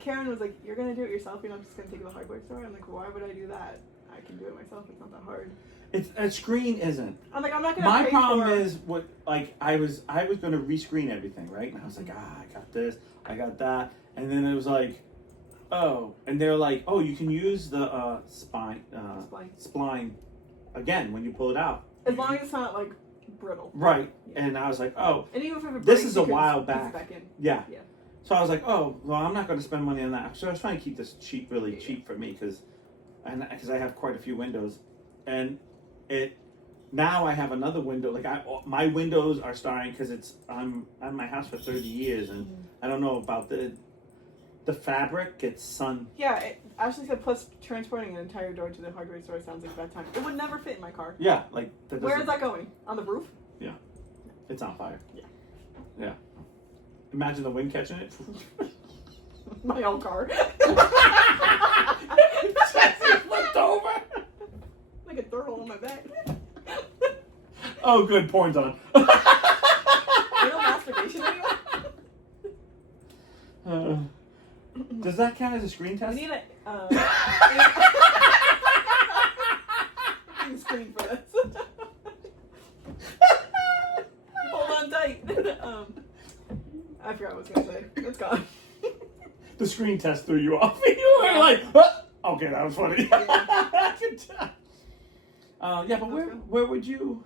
Karen was like, "You're gonna do it yourself. You're not just gonna take it to the hardware store." I'm like, "Why would I do that? I can do it myself. It's not that hard." It's a screen isn't. I'm like, I'm not gonna. My pay problem for... is what I was gonna rescreen everything, right? And I was like, I got this, I got that, and then it was like, oh, and they're like, oh, you can use the spline again when you pull it out. As long as it's not like brittle. Right. Yeah. And I was like, oh, and even if it this breaks, is a you can while piece it back. back in. Yeah. Yeah. So I was like, oh, well, I'm not going to spend money on that. So I was trying to keep this really cheap for me because I have quite a few windows, and now I have another window. Like my windows are starting because I'm at my house for 30 years, and I don't know about the fabric gets sun. Yeah, Ashley said plus transporting an entire door to the hardware store sounds like a bad time. It would never fit in my car. Yeah, like where is that going? On the roof? Yeah, it's on fire. Yeah. Yeah. Imagine the wind catching it. My own car. Flipped over. Like a turtle on my back. Oh, good. Porn's on. You know masturbation anymore? Does that count as a screen test? We need a screen for this. Hold on tight. I forgot what I was gonna say. It's gone. The screen test threw you off. You were like, oh. Okay, that was funny. Good job. Yeah, but where would you?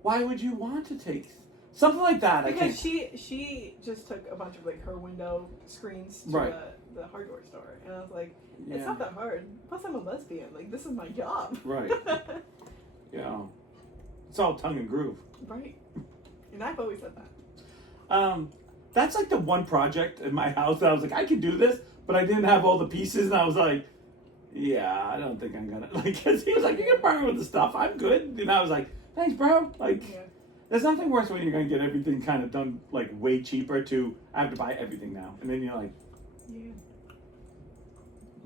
Why would you want to take something like that? Because she just took a bunch of like her window screens to the hardware store, and I was like, it's not that hard. Plus, I'm a lesbian. Like, this is my job. Right. Yeah. It's all tongue and groove. Right. And I've always said that. That's like the one project in my house that I was like, I could do this, but I didn't have all the pieces, and I was like, yeah, I don't think I'm gonna like. Cause he was like, you can borrow with the stuff. I'm good, and I was like, thanks, bro. Like, there's nothing worse when you're gonna get everything kind of done like way cheaper. To I have to buy everything now, and then you're like,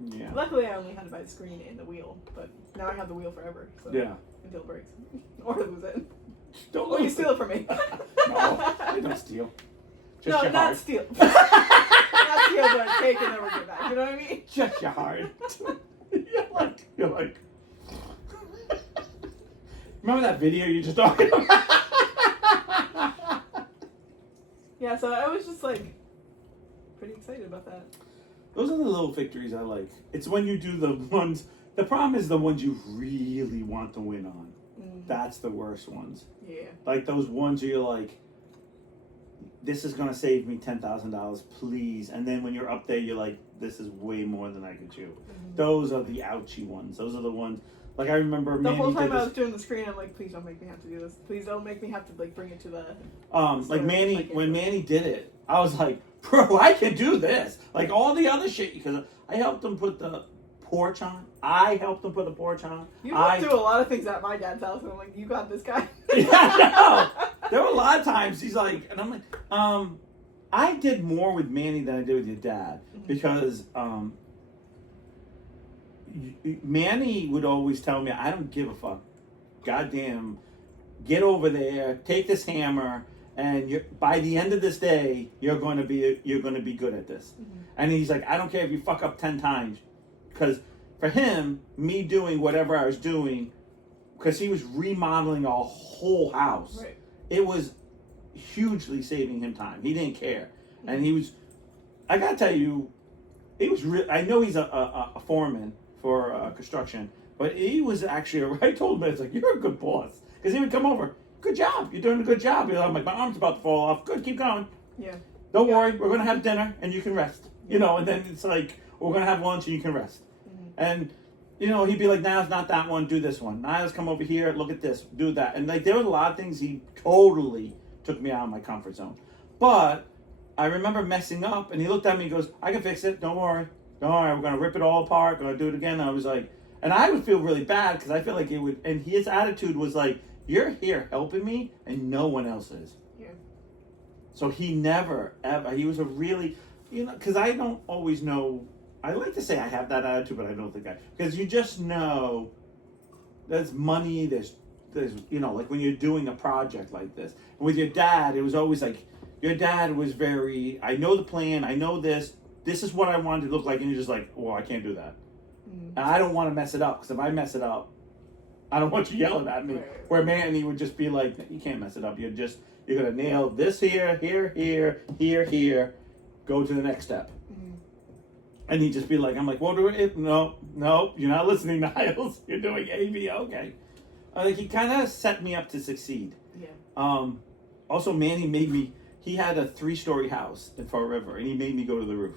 yeah. Luckily, I only had to buy the screen and the wheel, but now I have the wheel forever. So until it breaks or lose it. Don't you steal it from me. No, I don't steal. Just no, your not heart. steal. Not steal, but take and never get back. You know what I mean? Just your heart. You're like. Remember that video you just talking about? Yeah, so I was just like pretty excited about that. Those are the little victories I like. It's when you do the ones. The problem is the ones you really want to win on. That's the worst ones. Yeah. Like those ones where you're like, this is gonna save me $10,000, please. And then when you're up there, you're like, this is way more than I could chew. Those are the ouchy ones. Those are the ones. Like I remember the whole time I was doing the screen, I'm like, please don't make me have to do this. Please don't make me have to like bring it to the. Like Manny, when Manny did it, I was like, bro, I can do this. Like all the other shit, because I helped him put the porch on. I helped him put the porch on. You helped do a lot of things at my dad's house, and I'm like, you got this guy. Yeah, I know. There were a lot of times he's like, and I'm like, I did more with Manny than I did with your dad because Manny would always tell me, I don't give a fuck. Goddamn, get over there, take this hammer, and by the end of this day, you're going to be good at this. And he's like, I don't care if you fuck up 10 times, because for him, me doing whatever I was doing, because he was remodeling a whole house, Right. it was hugely saving him time. He didn't care, and he was. I gotta tell you, he was. I know he's a foreman for construction, but he was actually. I told him, it's like, you're a good boss, because he would come over. Good job, you're doing a good job. I'm like, my arm's about to fall off. Good, keep going. Yeah. Don't worry, we're gonna have dinner and you can rest. You know, and then it's like, we're gonna have lunch and you can rest. And you know, he'd be like, nah, it's not that one, do this one. Nah, let's come over here, look at this, do that. And like, there was a lot of things he totally took me out of my comfort zone. But I remember messing up, and he looked at me and goes, I can fix it, don't worry. Don't worry, we're going to rip it all apart, going to do it again. And I was like, and I would feel really bad, because I feel like it would, and his attitude was like, you're here helping me, and no one else is. Yeah. So he never, ever, he was a really, you know, because I don't always know. I like to say I have that attitude, but I don't think because you just know there's money, there's, you know, like when you're doing a project like this. And with your dad, it was always like, your dad was very, I know the plan, I know this is what I want it to look like, and you're just like, well, I can't do that. And I don't want to mess it up, because if I mess it up, I don't want you yelling at me. Right. Where Manny would just be like, you can't mess it up, you're going to nail this here, here, go to the next step. And he'd just be like, I'm like, well, no, you're not listening, Niles. You're doing A, B, okay. Like, he kind of set me up to succeed. Yeah. Also, Manny made me, he had a 3-story house in Fall River, and he made me go to the roof.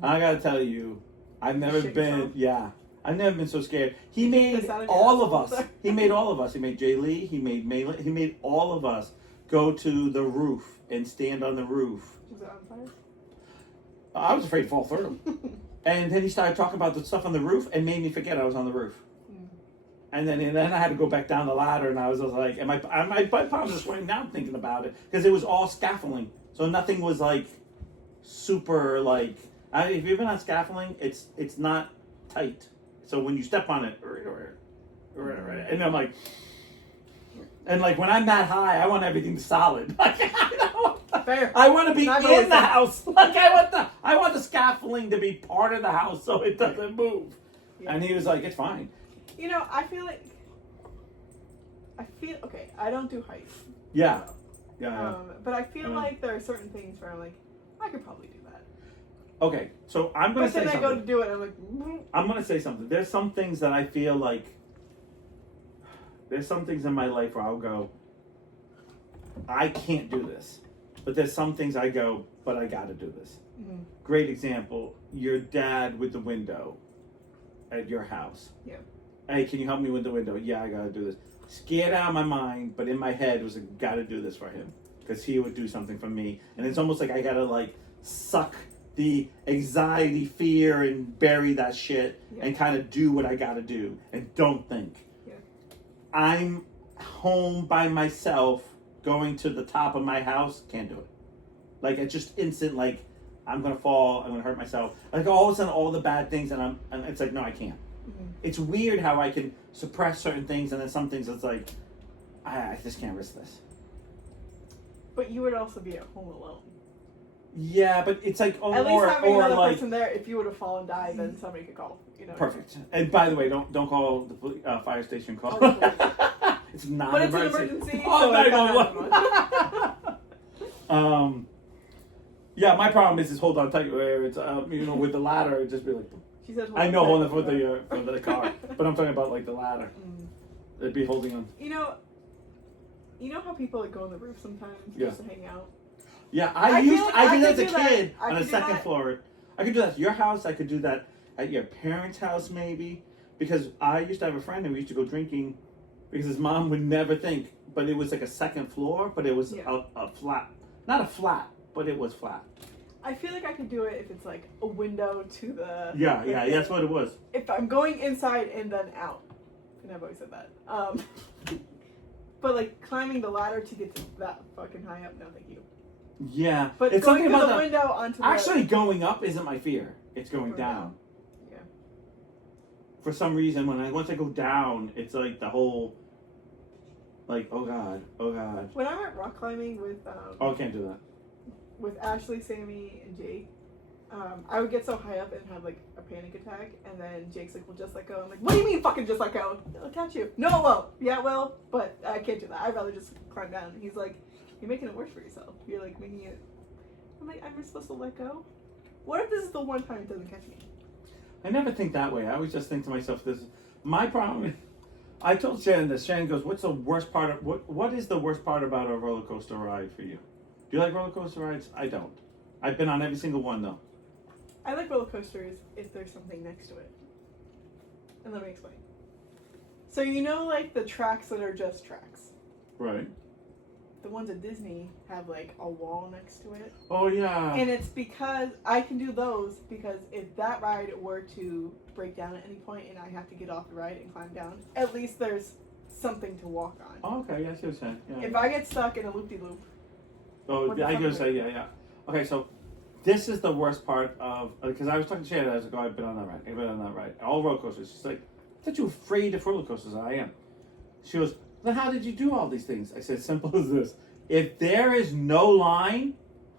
And I got to tell you, I've never been so scared. He made all of us. He made all of us. He made Jay Lee, he made Malin, he made all of us go to the roof and stand on the roof. Was it on fire? I was afraid to fall through. And then he started talking about the stuff on the roof and made me forget I was on the roof. And then I had to go back down the ladder, and I was like, and my palms are sweating now thinking about it, because it was all scaffolding. So nothing was like super like, if you've been on scaffolding, it's not tight. So when you step on it, and I'm like, and like when I'm that high, I want everything solid. Fair. I want to be in the house. Like I want the scaffolding to be part of the house so it doesn't move. Yeah. And he was like, it's fine. You know, I feel okay. I don't do heights. Yeah. But I feel like there are certain things where I'm like, I could probably do that. Okay, so I'm going to say something. But then I go to do it, and I'm like, I'm going to say something. There's some things that I feel like, there's some things in my life where I'll go, I can't do this. But there's some things I go, but I got to do this. Mm-hmm. Great example, your dad with the window at your house. Yeah. Hey, can you help me with the window? Yeah, I got to do this. Scared out of my mind, but in my head was like, got to do this for him, because he would do something for me. And it's almost like I got to like suck the anxiety, fear, and bury that shit, and kind of do what I got to do and don't think. Yeah. I'm home by myself, going to the top of my house, can't do it. Like, it's just instant, like, I'm going to fall, I'm going to hurt myself. Like, all of a sudden, all the bad things, and it's like, no, I can't. Mm-hmm. It's weird how I can suppress certain things, and then some things it's like, I just can't risk this. But you would also be at home alone. Yeah, but it's like, at least having another person there, if you would have fallen, died, then somebody could call. You know. Perfect. And by the way, don't call the fire station. Call. It's not but emergency. It's an emergency. Oh, so 911. Yeah, my problem is hold on tight where it's with the ladder it'd just be like. She said, I know holding for the car, but I'm talking about like the ladder. It'd be holding on. You know how people like go on the roof sometimes just to hang out. Yeah, I did that as a kid on the second floor. I could do that at your house. I could do that at your parents' house maybe, because I used to have a friend and we used to go drinking, because his mom would never think, but it was like a second floor, but it was a flat, not a flat, but it was flat. I feel like I could do it if it's like a window to the... Yeah, that's what it was. If I'm going inside and then out. And I've always said that. But like climbing the ladder to get to that fucking high up, no thank you. Yeah. But it's going something through about the window onto the... Actually going up isn't my fear. It's going down. Yeah. For some reason, once I go down, it's like the whole... Like, oh God. When I went rock climbing with... I can't do that. With Ashley, Sammy, and Jake, I would get so high up and have like a panic attack, and then Jake's like, "Well, just let go." I'm like, "What do you mean, fucking just let go? I'll catch you." No, well, yeah, well, but I can't do that. I'd rather just climb down. And he's like, "You're making it worse for yourself. You're like making it." I'm like, "I'm supposed to let go? What if this is the one time it doesn't catch me?" I never think that way. I always just think to myself, "This my problem." I told Shannon this. Shannon goes, "What's the worst part of what is the worst part about a roller coaster ride for you?" Do you like roller coaster rides? I don't. I've been on every single one though. I like roller coasters if there's something next to it. And let me explain. So like the tracks that are just tracks. Right. The ones at Disney have like a wall next to it. Oh yeah. And it's because I can do those because if that ride were to break down at any point and I have to get off the ride and climb down, at least there's something to walk on. Oh, okay, yes, you're saying. Yeah. If I get stuck in a loop-de-loop. Oh, I gotta say, yeah. Okay, so this is the worst part of, because I was talking to Shannon, I was like, oh, I've been on that ride. All roller coasters. She's like, I thought you were afraid of roller coasters. I am. She goes, then how did you do all these things? I said, simple as this. If there is no line,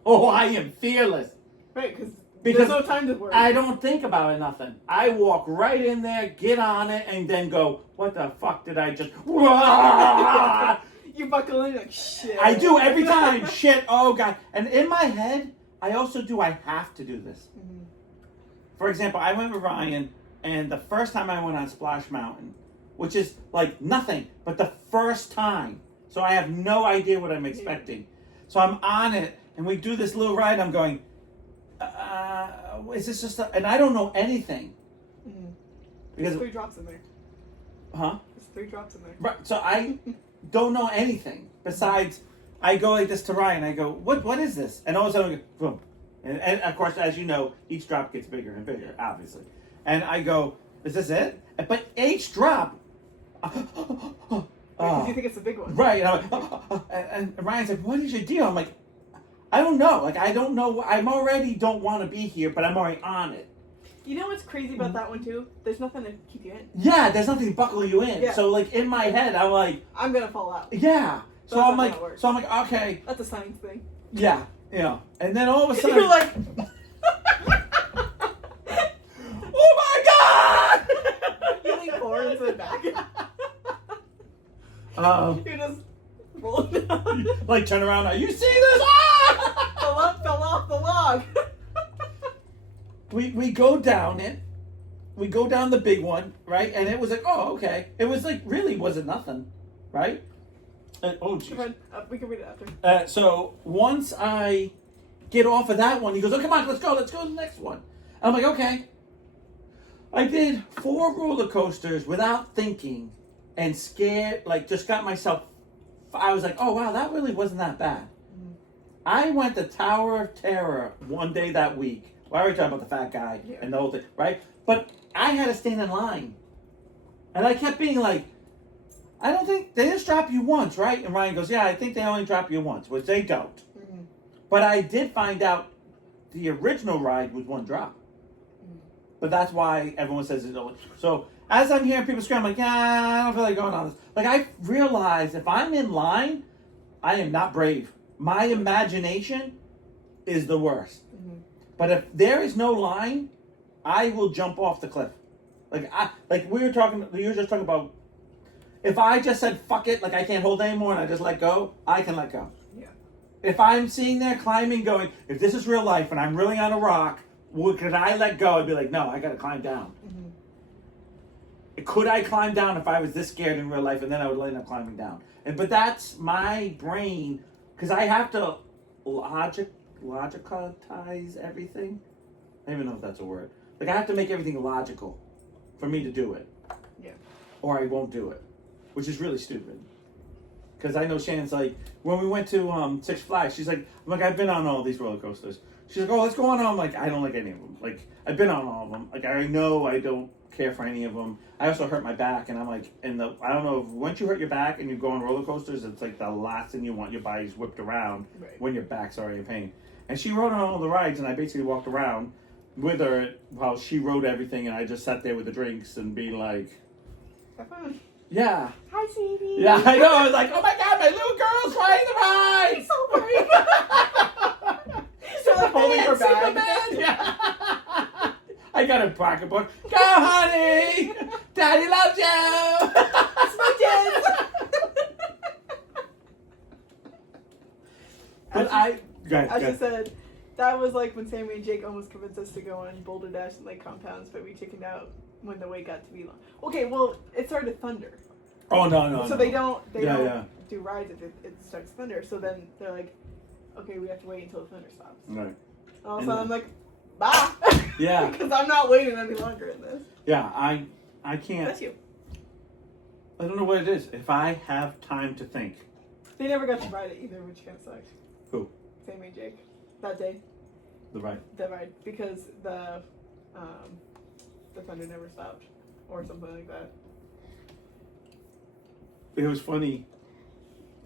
I am fearless. Right, because there's no time to worry. I don't think about it, nothing. I walk right in there, get on it, and then go, what the fuck did I just... You buckle in like, shit. I do every time. Shit, oh God. And in my head, I have to do this. Mm-hmm. For example, I went with Ryan, and the first time I went on Splash Mountain, which is like nothing, but the first time. So I have no idea what I'm expecting. So I'm on it, and we do this little ride, I'm going, is this just and I don't know anything. Mm-hmm. Because There's 3 drops in there. Huh? There's 3 drops in there. Right, so I... don't know anything besides I go like this to Ryan. I go, what is this? And all of a sudden I go, boom. And of course, as you know, each drop gets bigger and bigger, obviously. And I go, is this it? But each drop... Because you think it's a big one. Right. And I'm like, and Ryan's like, what is your deal? I'm like, I don't know. Like, I don't know. I'm already don't want to be here, but I'm already on it. You know what's crazy about that one too? There's nothing to keep you in. Yeah, there's nothing to buckle you in. Yeah. So like in my head, I'm like, I'm gonna fall out. Yeah. So I'm like, okay. That's a science thing. Yeah. And then all of a sudden, you're like, oh my God! You lean forward and sit back. You're just rolling down. Like turn around. You see this? Ah! Fell off the log. We go down it. We go down the big one, right? And it was like, oh, okay. It was like, really wasn't nothing, right? Oh, jeez. We can read it after. So once I get off of that one, he goes, oh, come on, let's go to the next one. I'm like, okay. I did 4 roller coasters without thinking and scared, like just got myself, I was like, oh, wow, that really wasn't that bad. Mm-hmm. I went to Tower of Terror one day that week. Well, I already talked about the fat guy and the whole thing, right? But I had to stand in line. And I kept being like, I don't think, they just drop you once, right? And Ryan goes, yeah, I think they only drop you once, which they don't. Mm-hmm. But I did find out the original ride was 1 drop. Mm-hmm. But that's why everyone says it's only. So as I'm hearing people scream, I'm like, yeah, I don't feel like going on this. Like I realize if I'm in line, I am not brave. My imagination is the worst. Mm-hmm. But if there is no line, I will jump off the cliff. Like we were talking, you were just talking about, if I just said, fuck it, like I can't hold anymore and I just let go, I can let go. Yeah. If I'm sitting there climbing, going, if this is real life and I'm really on a rock, could I let go? I'd be like, no, I got to climb down. Could I climb down if I was this scared in real life, and then I would end up climbing down? But that's my brain, because I have to logicalize everything. I don't even know if that's a word. Like, I have to make everything logical for me to do it. Yeah. Or I won't do it, which is really stupid. Because I know Shannon's like, when we went to Six Flags, she's like, I've been on all these roller coasters. She's like, oh, let's go on. I'm like, I don't like any of them. Like, I've been on all of them. Like, I know I don't care for any of them. I also hurt my back, and I'm like, I don't know, once you hurt your back and you go on roller coasters, it's like the last thing you want, your body's whipped around when your back's already in pain. And she rode on all the rides, and I basically walked around with her while she rode everything, and I just sat there with the drinks and being like, have fun. Yeah. Hi, sweetie. Yeah, I know. I was like, oh my God, my little girl's riding the ride. So worried. So like holding her bag. Yeah. I got a pocketbook. Go, honey. Daddy loves you. Smooches. But I just said, that was like when Sammy and Jake almost convinced us to go on Boulder Dash and Lake Compounds, but we chickened out when the wait got to be long. Okay, well, it started to thunder. Oh, no. So they don't Yeah. do rides if it starts to thunder. So then they're like, okay, we have to wait until the thunder stops. Right. And all of a sudden I'm like, bye. Yeah. Because I'm not waiting any longer in this. Yeah, I can't. That's you. I don't know what it is. If I have time to think. They never got to ride it either, which kind of sucked. Who? Sammy and Jake. That day. The ride. The ride. Because the thunder never stopped. Or something like that. It was funny.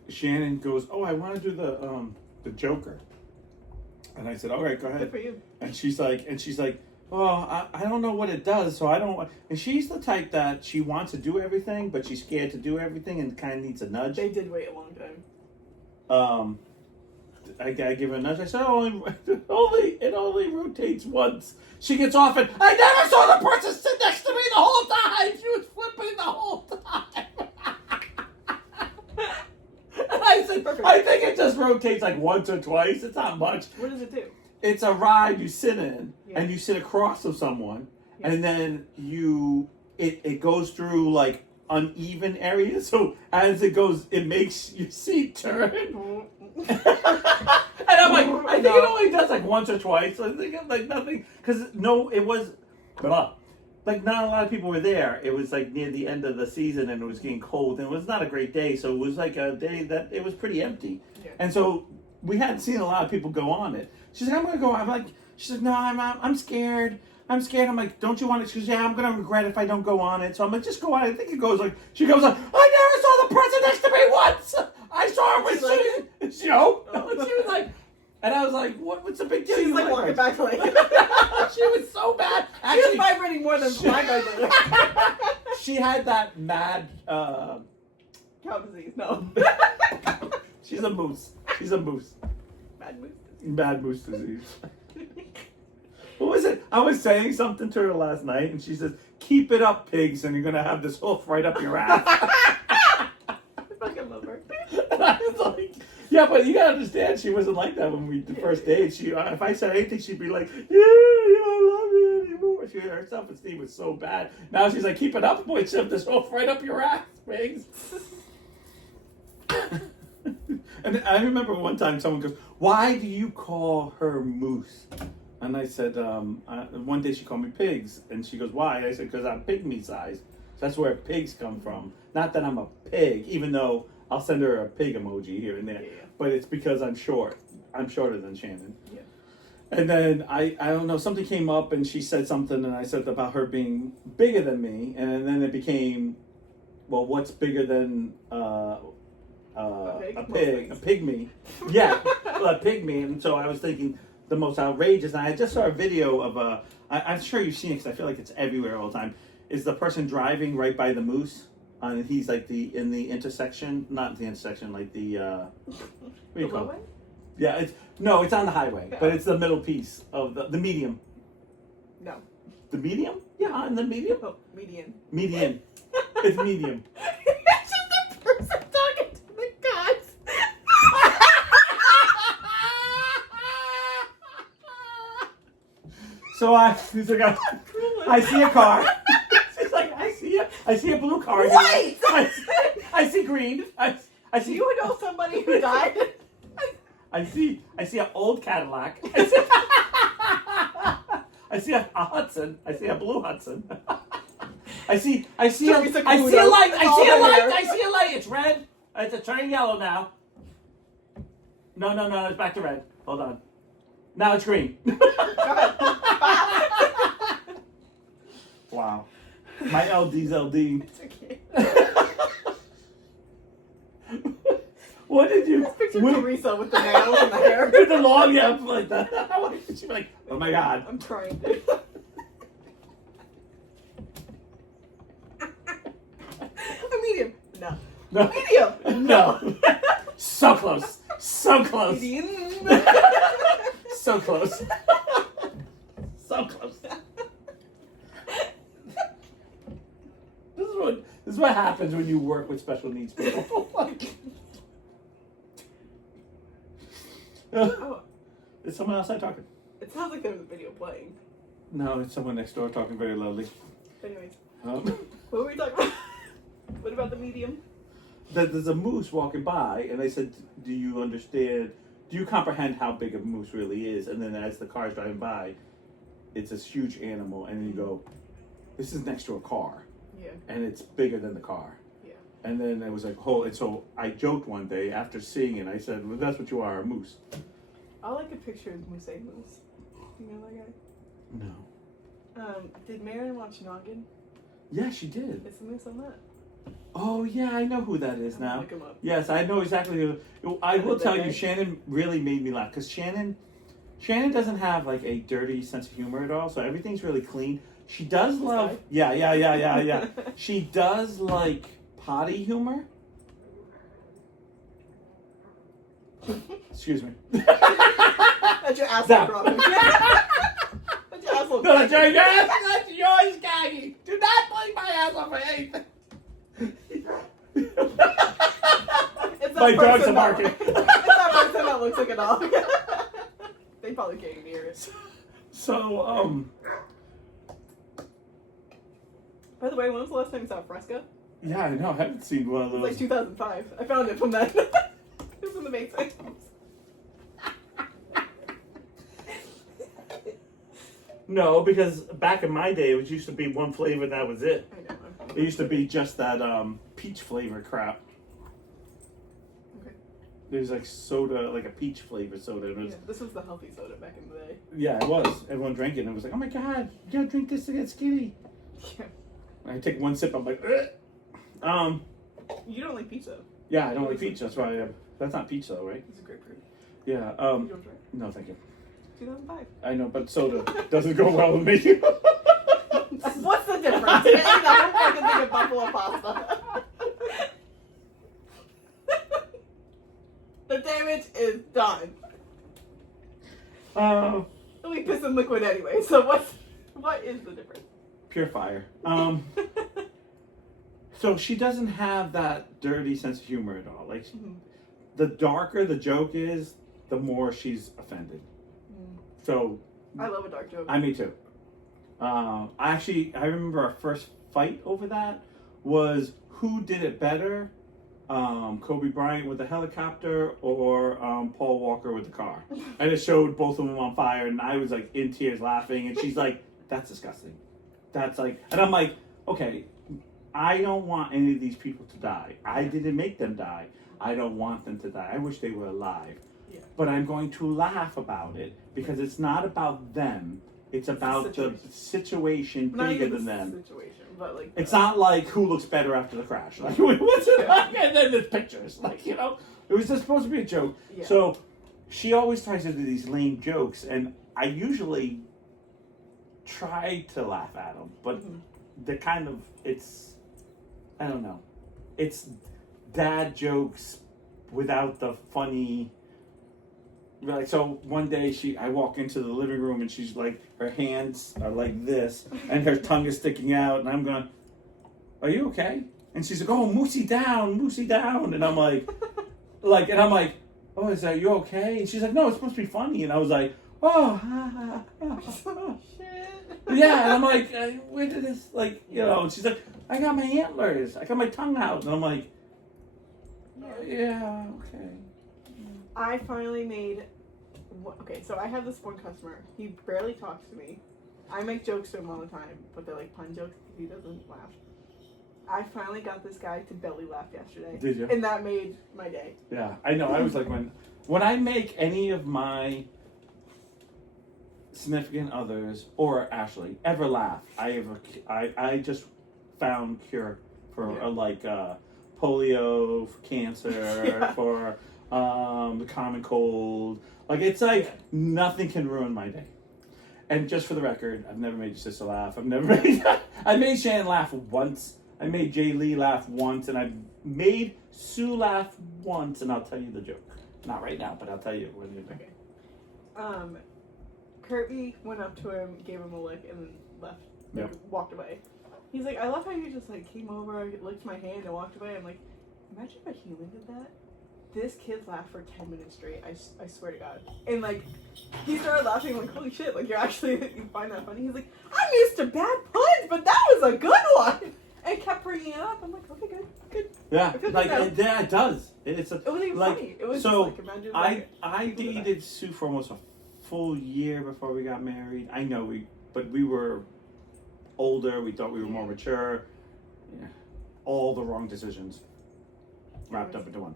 Shannon goes, oh, I want to do the Joker. And I said, all right, go ahead. Good for you. And she's like, oh, I don't know what it does, so I don't. And she's the type that she wants to do everything, but she's scared to do everything and kind of needs a nudge. They did wait a long time. I give her a nudge. I said, it only rotates once. She gets off and I never saw the person sit next to me the whole time. She was flipping the whole time. And I said, Perfect. I think it just rotates like once or twice. It's not much. What does it do? It's a ride you sit in, Yeah. and you sit across of someone, Yeah. and then it goes through like uneven areas. So as it goes, it makes your seat turn. And I'm like, I think it only does like once or twice. So I think it's like nothing, because it was, like not a lot of people were there. It was like near the end of the season, and it was getting cold, and it was not a great day. So it was like a day that it was pretty empty, and so we hadn't seen a lot of people go on it. She's like, I'm gonna go. I'm like, she's like, no, I'm scared. I'm scared. I'm like, don't you want it? She goes, yeah, I'm gonna regret if I don't go on it. So I'm like, just go on it. I think it goes like, she goes like, I never saw the person next to me once. I saw her with she was like, and I was like, what's the big deal? She's like walking back to like. She was so bad. She was vibrating more than my vibrator. She had that mad cow disease. No. She's a moose. She's a moose. Mad moose. Mad moose disease. What was it? I was saying something to her last night, and she says, keep it up, pigs, and you're going to have this hoof right up your ass. I fucking love her. And I was like, yeah, but you got to understand, she wasn't like that when we the first date. She, if I said anything, she'd be like, yeah, you don't love me anymore. Her self-esteem was so bad. Now she's like, keep it up, boy, shove this hoof right up your ass, pigs. And I remember one time someone goes, why do you call her Moose? And I said, one day she called me Pigs. And she goes, why? I said, because I'm pygmy size. That's where pigs come from. Not that I'm a pig, even though I'll send her a pig emoji here and there. Yeah. But it's because I'm short. I'm shorter than Shannon. Yeah. And then I don't know, something came up and she said something and I said about her being bigger than me. And then it became, well, what's bigger than a pygmy? Yeah, a pygmy. And so I was thinking the most outrageous, and I just saw a video of I'm sure you've seen it because I feel like it's everywhere all the time, is the person driving right by the moose. And he's like in the intersection, not the intersection, like the, what do you call it? Yeah, it's on the highway, but it's the middle piece of the medium. No. The medium? Yeah, on the medium? Oh, median. Median. It's medium. It's just a person talking to the gods. So he's like, I see a car. She's like, I see a blue car. White! I see green. I Do see. you know somebody who died? I see an old Cadillac. I see a Hudson. I see a blue Hudson. I see a light. I see a light. It's red. It's turning yellow now. No. It's back to red. Hold on. Now it's green. Wow. My LD's LD. It's okay. What did you? Let's picture Teresa with the nails and the hair. With the long hair like that. She'd be like, oh my god. I'm trying. A medium. No. No. Medium. No. So close. So close. Medium. So close. So close. This is what happens when you work with special needs people. Oh, Is someone outside talking? it sounds like there was a video playing. No, it's someone next door talking very loudly. Anyways, Um, what were we talking about? What about the medium? there's a moose walking by, and they said, do you understand, do you comprehend how big a moose really is? And then as the car's driving by, it's this huge animal, and then you go, this is next to a car, Yeah. and it's bigger than the car. Yeah. And then it was like, oh, and so I joked one day after seeing it, I said, well, that's what you are, a moose. All I could picture is Moose A. Moose. You know that guy? No. Did Marin watch Noggin? Yeah, she did. It's the moose on that. Oh, yeah, I know who that is I'm gonna now. look him up. Yes, I know exactly who. I will That tell you, guy? Shannon really made me laugh because Shannon doesn't have like a dirty sense of humor at all, so everything's really clean. She does This love, guy? yeah. She does like potty humor. Excuse me. That's your asshole Stop. problem. That's your asshole No, problem. that's yours, Gaggy. Do not play my ass off my anything. It's that My dogs person are barking. It's that person that looks like a dog. They probably can't even hear it. So, By the way, when was the last time you saw Fresca? yeah, I know. I haven't seen one of It those. was like 2005. I found it from that. It was in the Basics. No, because back in my day, it used to be one flavor and that was it. I know. It used to be just that peach flavor crap. Okay. There's like soda, like a peach flavor soda. It was, Yeah, this was the healthy soda back in the day. yeah, it was. Everyone drank it and it was like, oh my god, you gotta drink this to get skinny. Yeah. I take one sip, I'm like, ugh. You don't like pizza. Yeah, I don't like peach. That's why that's not peach though, right? It's a grapefruit. Yeah. You don't try it. No, thank you. 2005. I know, but soda doesn't go well with me. What's the difference? You're eating a whole fucking thing of buffalo pasta. The damage is done. It'll be piss and liquid anyway. So what is the difference? Pure fire. So she doesn't have that dirty sense of humor at all. Like, the darker the joke is, the more she's offended. So I love a dark joke. me too. I remember our first fight over that was who did it better, Kobe Bryant with the helicopter or Paul Walker with the car. And it showed both of them on fire, and I was like in tears laughing, and she's like, "That's disgusting. That's like," and I'm like, "Okay, I don't want any of these people to die. I didn't make them die. I don't want them to die. I wish they were alive." Yeah. But I'm going to laugh about it because it's not about them. It's about the situation Not bigger even than the them. situation, but like It's not like who looks better after the crash. Like, what's it like? And then there's pictures. Like, you know, it was just supposed to be a joke. Yeah. So she always tries to do these lame jokes, and I usually try to laugh at them, but the kind of, I don't know. It's dad jokes without the funny. Like, so one day I walk into the living room and she's like, her hands are like this and her tongue is sticking out, and I'm going, "Are you okay?" And she's like, "Oh, moosey down," and I'm like, "Oh, are you okay?" And she's like, "No, it's supposed to be funny," and I was like, "Oh, shit. Yeah, and I'm like, where did this, like, you know, and she's like, I got my antlers. I got my tongue out. And I'm like, yeah, okay. I finally made. Okay, so I have this one customer. He barely talks to me. I make jokes to him all the time, but they're like pun jokes because he doesn't laugh. I finally got this guy to belly laugh yesterday. Did you? And that made my day. Yeah, I know. I was like, when I make any of my significant others or Ashley ever laugh, I just found cure for polio, for cancer, for the common cold. Like, it's like nothing can ruin my day. And just for the record, I've never made your sister laugh. I made Shannon laugh once. I made Jay Lee laugh once, and I made Sue laugh once, and I'll tell you the joke. Not right now, but I'll tell you when you're back. Okay. Kirby went up to him, gave him a lick, and then left. Yep. Walked away. He's like, I love how you just like came over, licked my hand, and walked away. I'm like, imagine if a human did that. This kid laughed for 10 minutes straight. I swear to God. And like, he started laughing like, holy shit! Like, you find that funny? He's like, I'm used to bad puns, but that was a good one. And kept bringing it up. I'm like, okay, good. Yeah, like it does. It wasn't even funny. It was so. Just like, imagine I dated Sue for almost a full year before we got married. I know but we were older. We thought we were more mature. Yeah, all the wrong decisions wrapped up into one.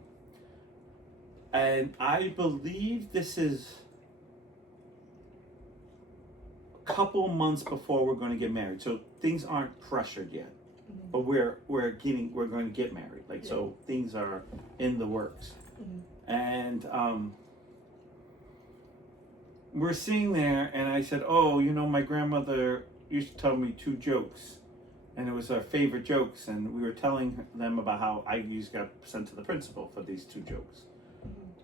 And I believe this is a couple months before we're going to get married. So things aren't pressured yet. Mm-hmm. But we're going to get married. Like, so things are in the works. Mm-hmm. And we're sitting there, and I said, oh, my grandmother used to tell me 2 jokes. And it was our favorite jokes. And we were telling them about how I got sent to the principal for these 2 jokes.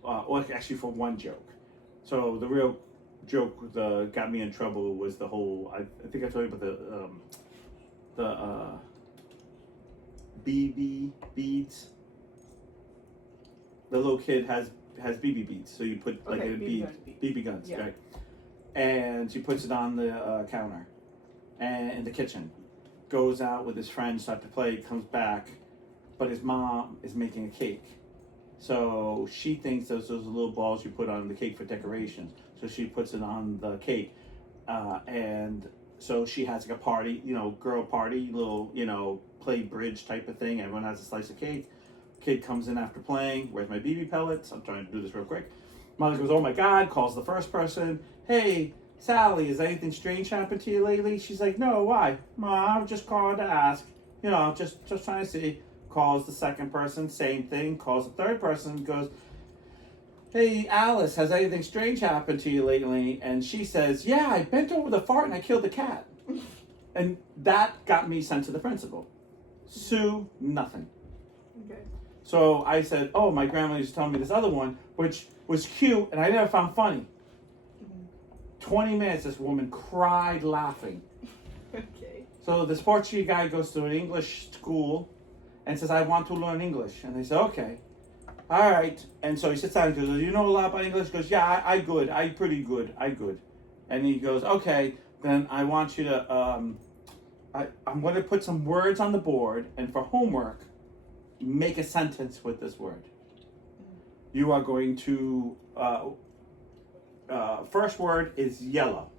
Well, actually for 1 joke. So the real joke that got me in trouble was the whole. I think I told you about the BB beads. The little kid has BB beads, so you put like a bead, BB guns, right? And she puts it on the counter, and in the kitchen, goes out with his friends, start to play, comes back, but his mom is making a cake. So she thinks those little balls you put on the cake for decoration. So she puts it on the cake. And so she has like a party, girl party, little, play bridge type of thing. Everyone has a slice of cake. Kid comes in after playing. Where's my BB pellets? I'm trying to do this real quick. Mother goes, oh my God, calls the first person. Hey, Sally, has anything strange happened to you lately? She's like, no, why? Mom, just calling to ask. Just trying to see. Calls the second person, same thing. Calls the third person, goes, hey, Alice, has anything strange happened to you lately? And she says, yeah, I bent over the fart and I killed the cat. And that got me sent to the principal. Sue, nothing. Okay. So I said, oh, my grandma used to tell me this other one, which was cute, and I never found funny. 20 minutes, this woman cried laughing. Okay. So this Portuguese guy goes to an English school and says, I want to learn English. And they say, okay. All right. And so he sits down and goes, you know a lot about English? He goes, yeah, I good. I pretty good. I good. And he goes, okay, then I want you to, I'm going to put some words on the board, and for homework, make a sentence with this word. You are going to, first word is yellow.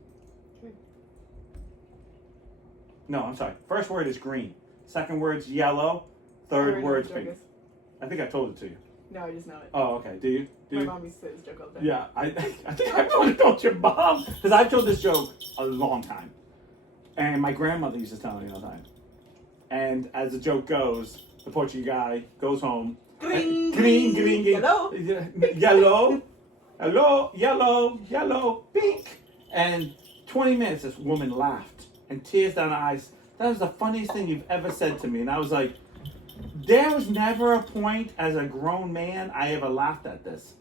No, I'm sorry. First word is green. Second word's yellow. Third word's pink. I think I told it to you. No, I just know it. Oh, okay. Do you? My mom used to say this joke all the time. Yeah, I think I probably told your mom, because I've told this joke a long time. And my grandmother used to tell me all the time. And as the joke goes, the Portuguese guy goes home. Green. Yellow. Yellow, pink. And 20 minutes, this woman laughed and tears down her eyes. That was the funniest thing you've ever said to me. And I was like, there was never a point as a grown man I ever laughed at this.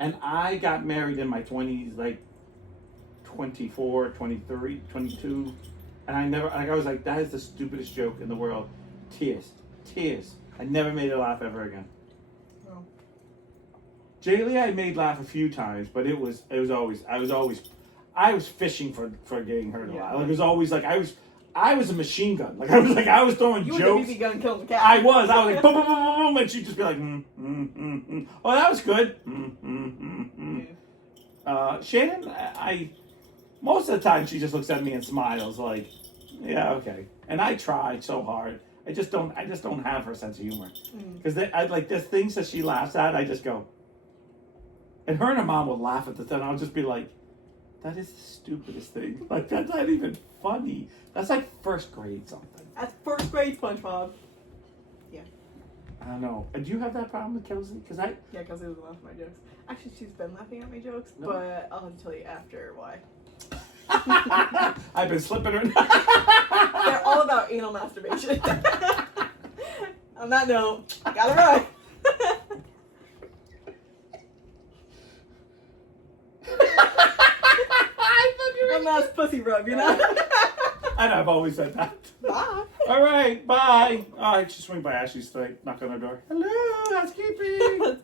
And I got married in my 20s, like 24, 23, 22. And I was like, that is the stupidest joke in the world. Tears. I never made her laugh ever again. Oh. Jaylee I made laugh a few times, but I I was fishing for getting hurt a Yeah. lot. Like, it was always like I was a machine gun. Like I was throwing You jokes. were the BB gun killing the cat. I was like boom, boom, boom, boom, boom, and she'd just be like, oh, that was good. Shannon, I most of the time she just looks at me and smiles like, yeah, okay. And I try so hard. I just don't have her sense of humor. Because I like there's things that she laughs at. I just go. And her and her mom would laugh at the time. I would just be like, that is the stupidest thing. Like, that's not even funny. That's like first grade something. That's first grade SpongeBob. Yeah. I don't know. Do you have that problem with Kelsey? Because Yeah, because it was laughing at my jokes. Actually, she's been laughing at my jokes, No. but I'll have to tell you after why. I've been slipping her. They're all about anal masturbation. On that note, gotta run. One last pussy rub, you know? And I've always said that. Bye. All right, bye. Oh, I should swing by Ashley's tonight, knock on her door. Hello, housekeeping.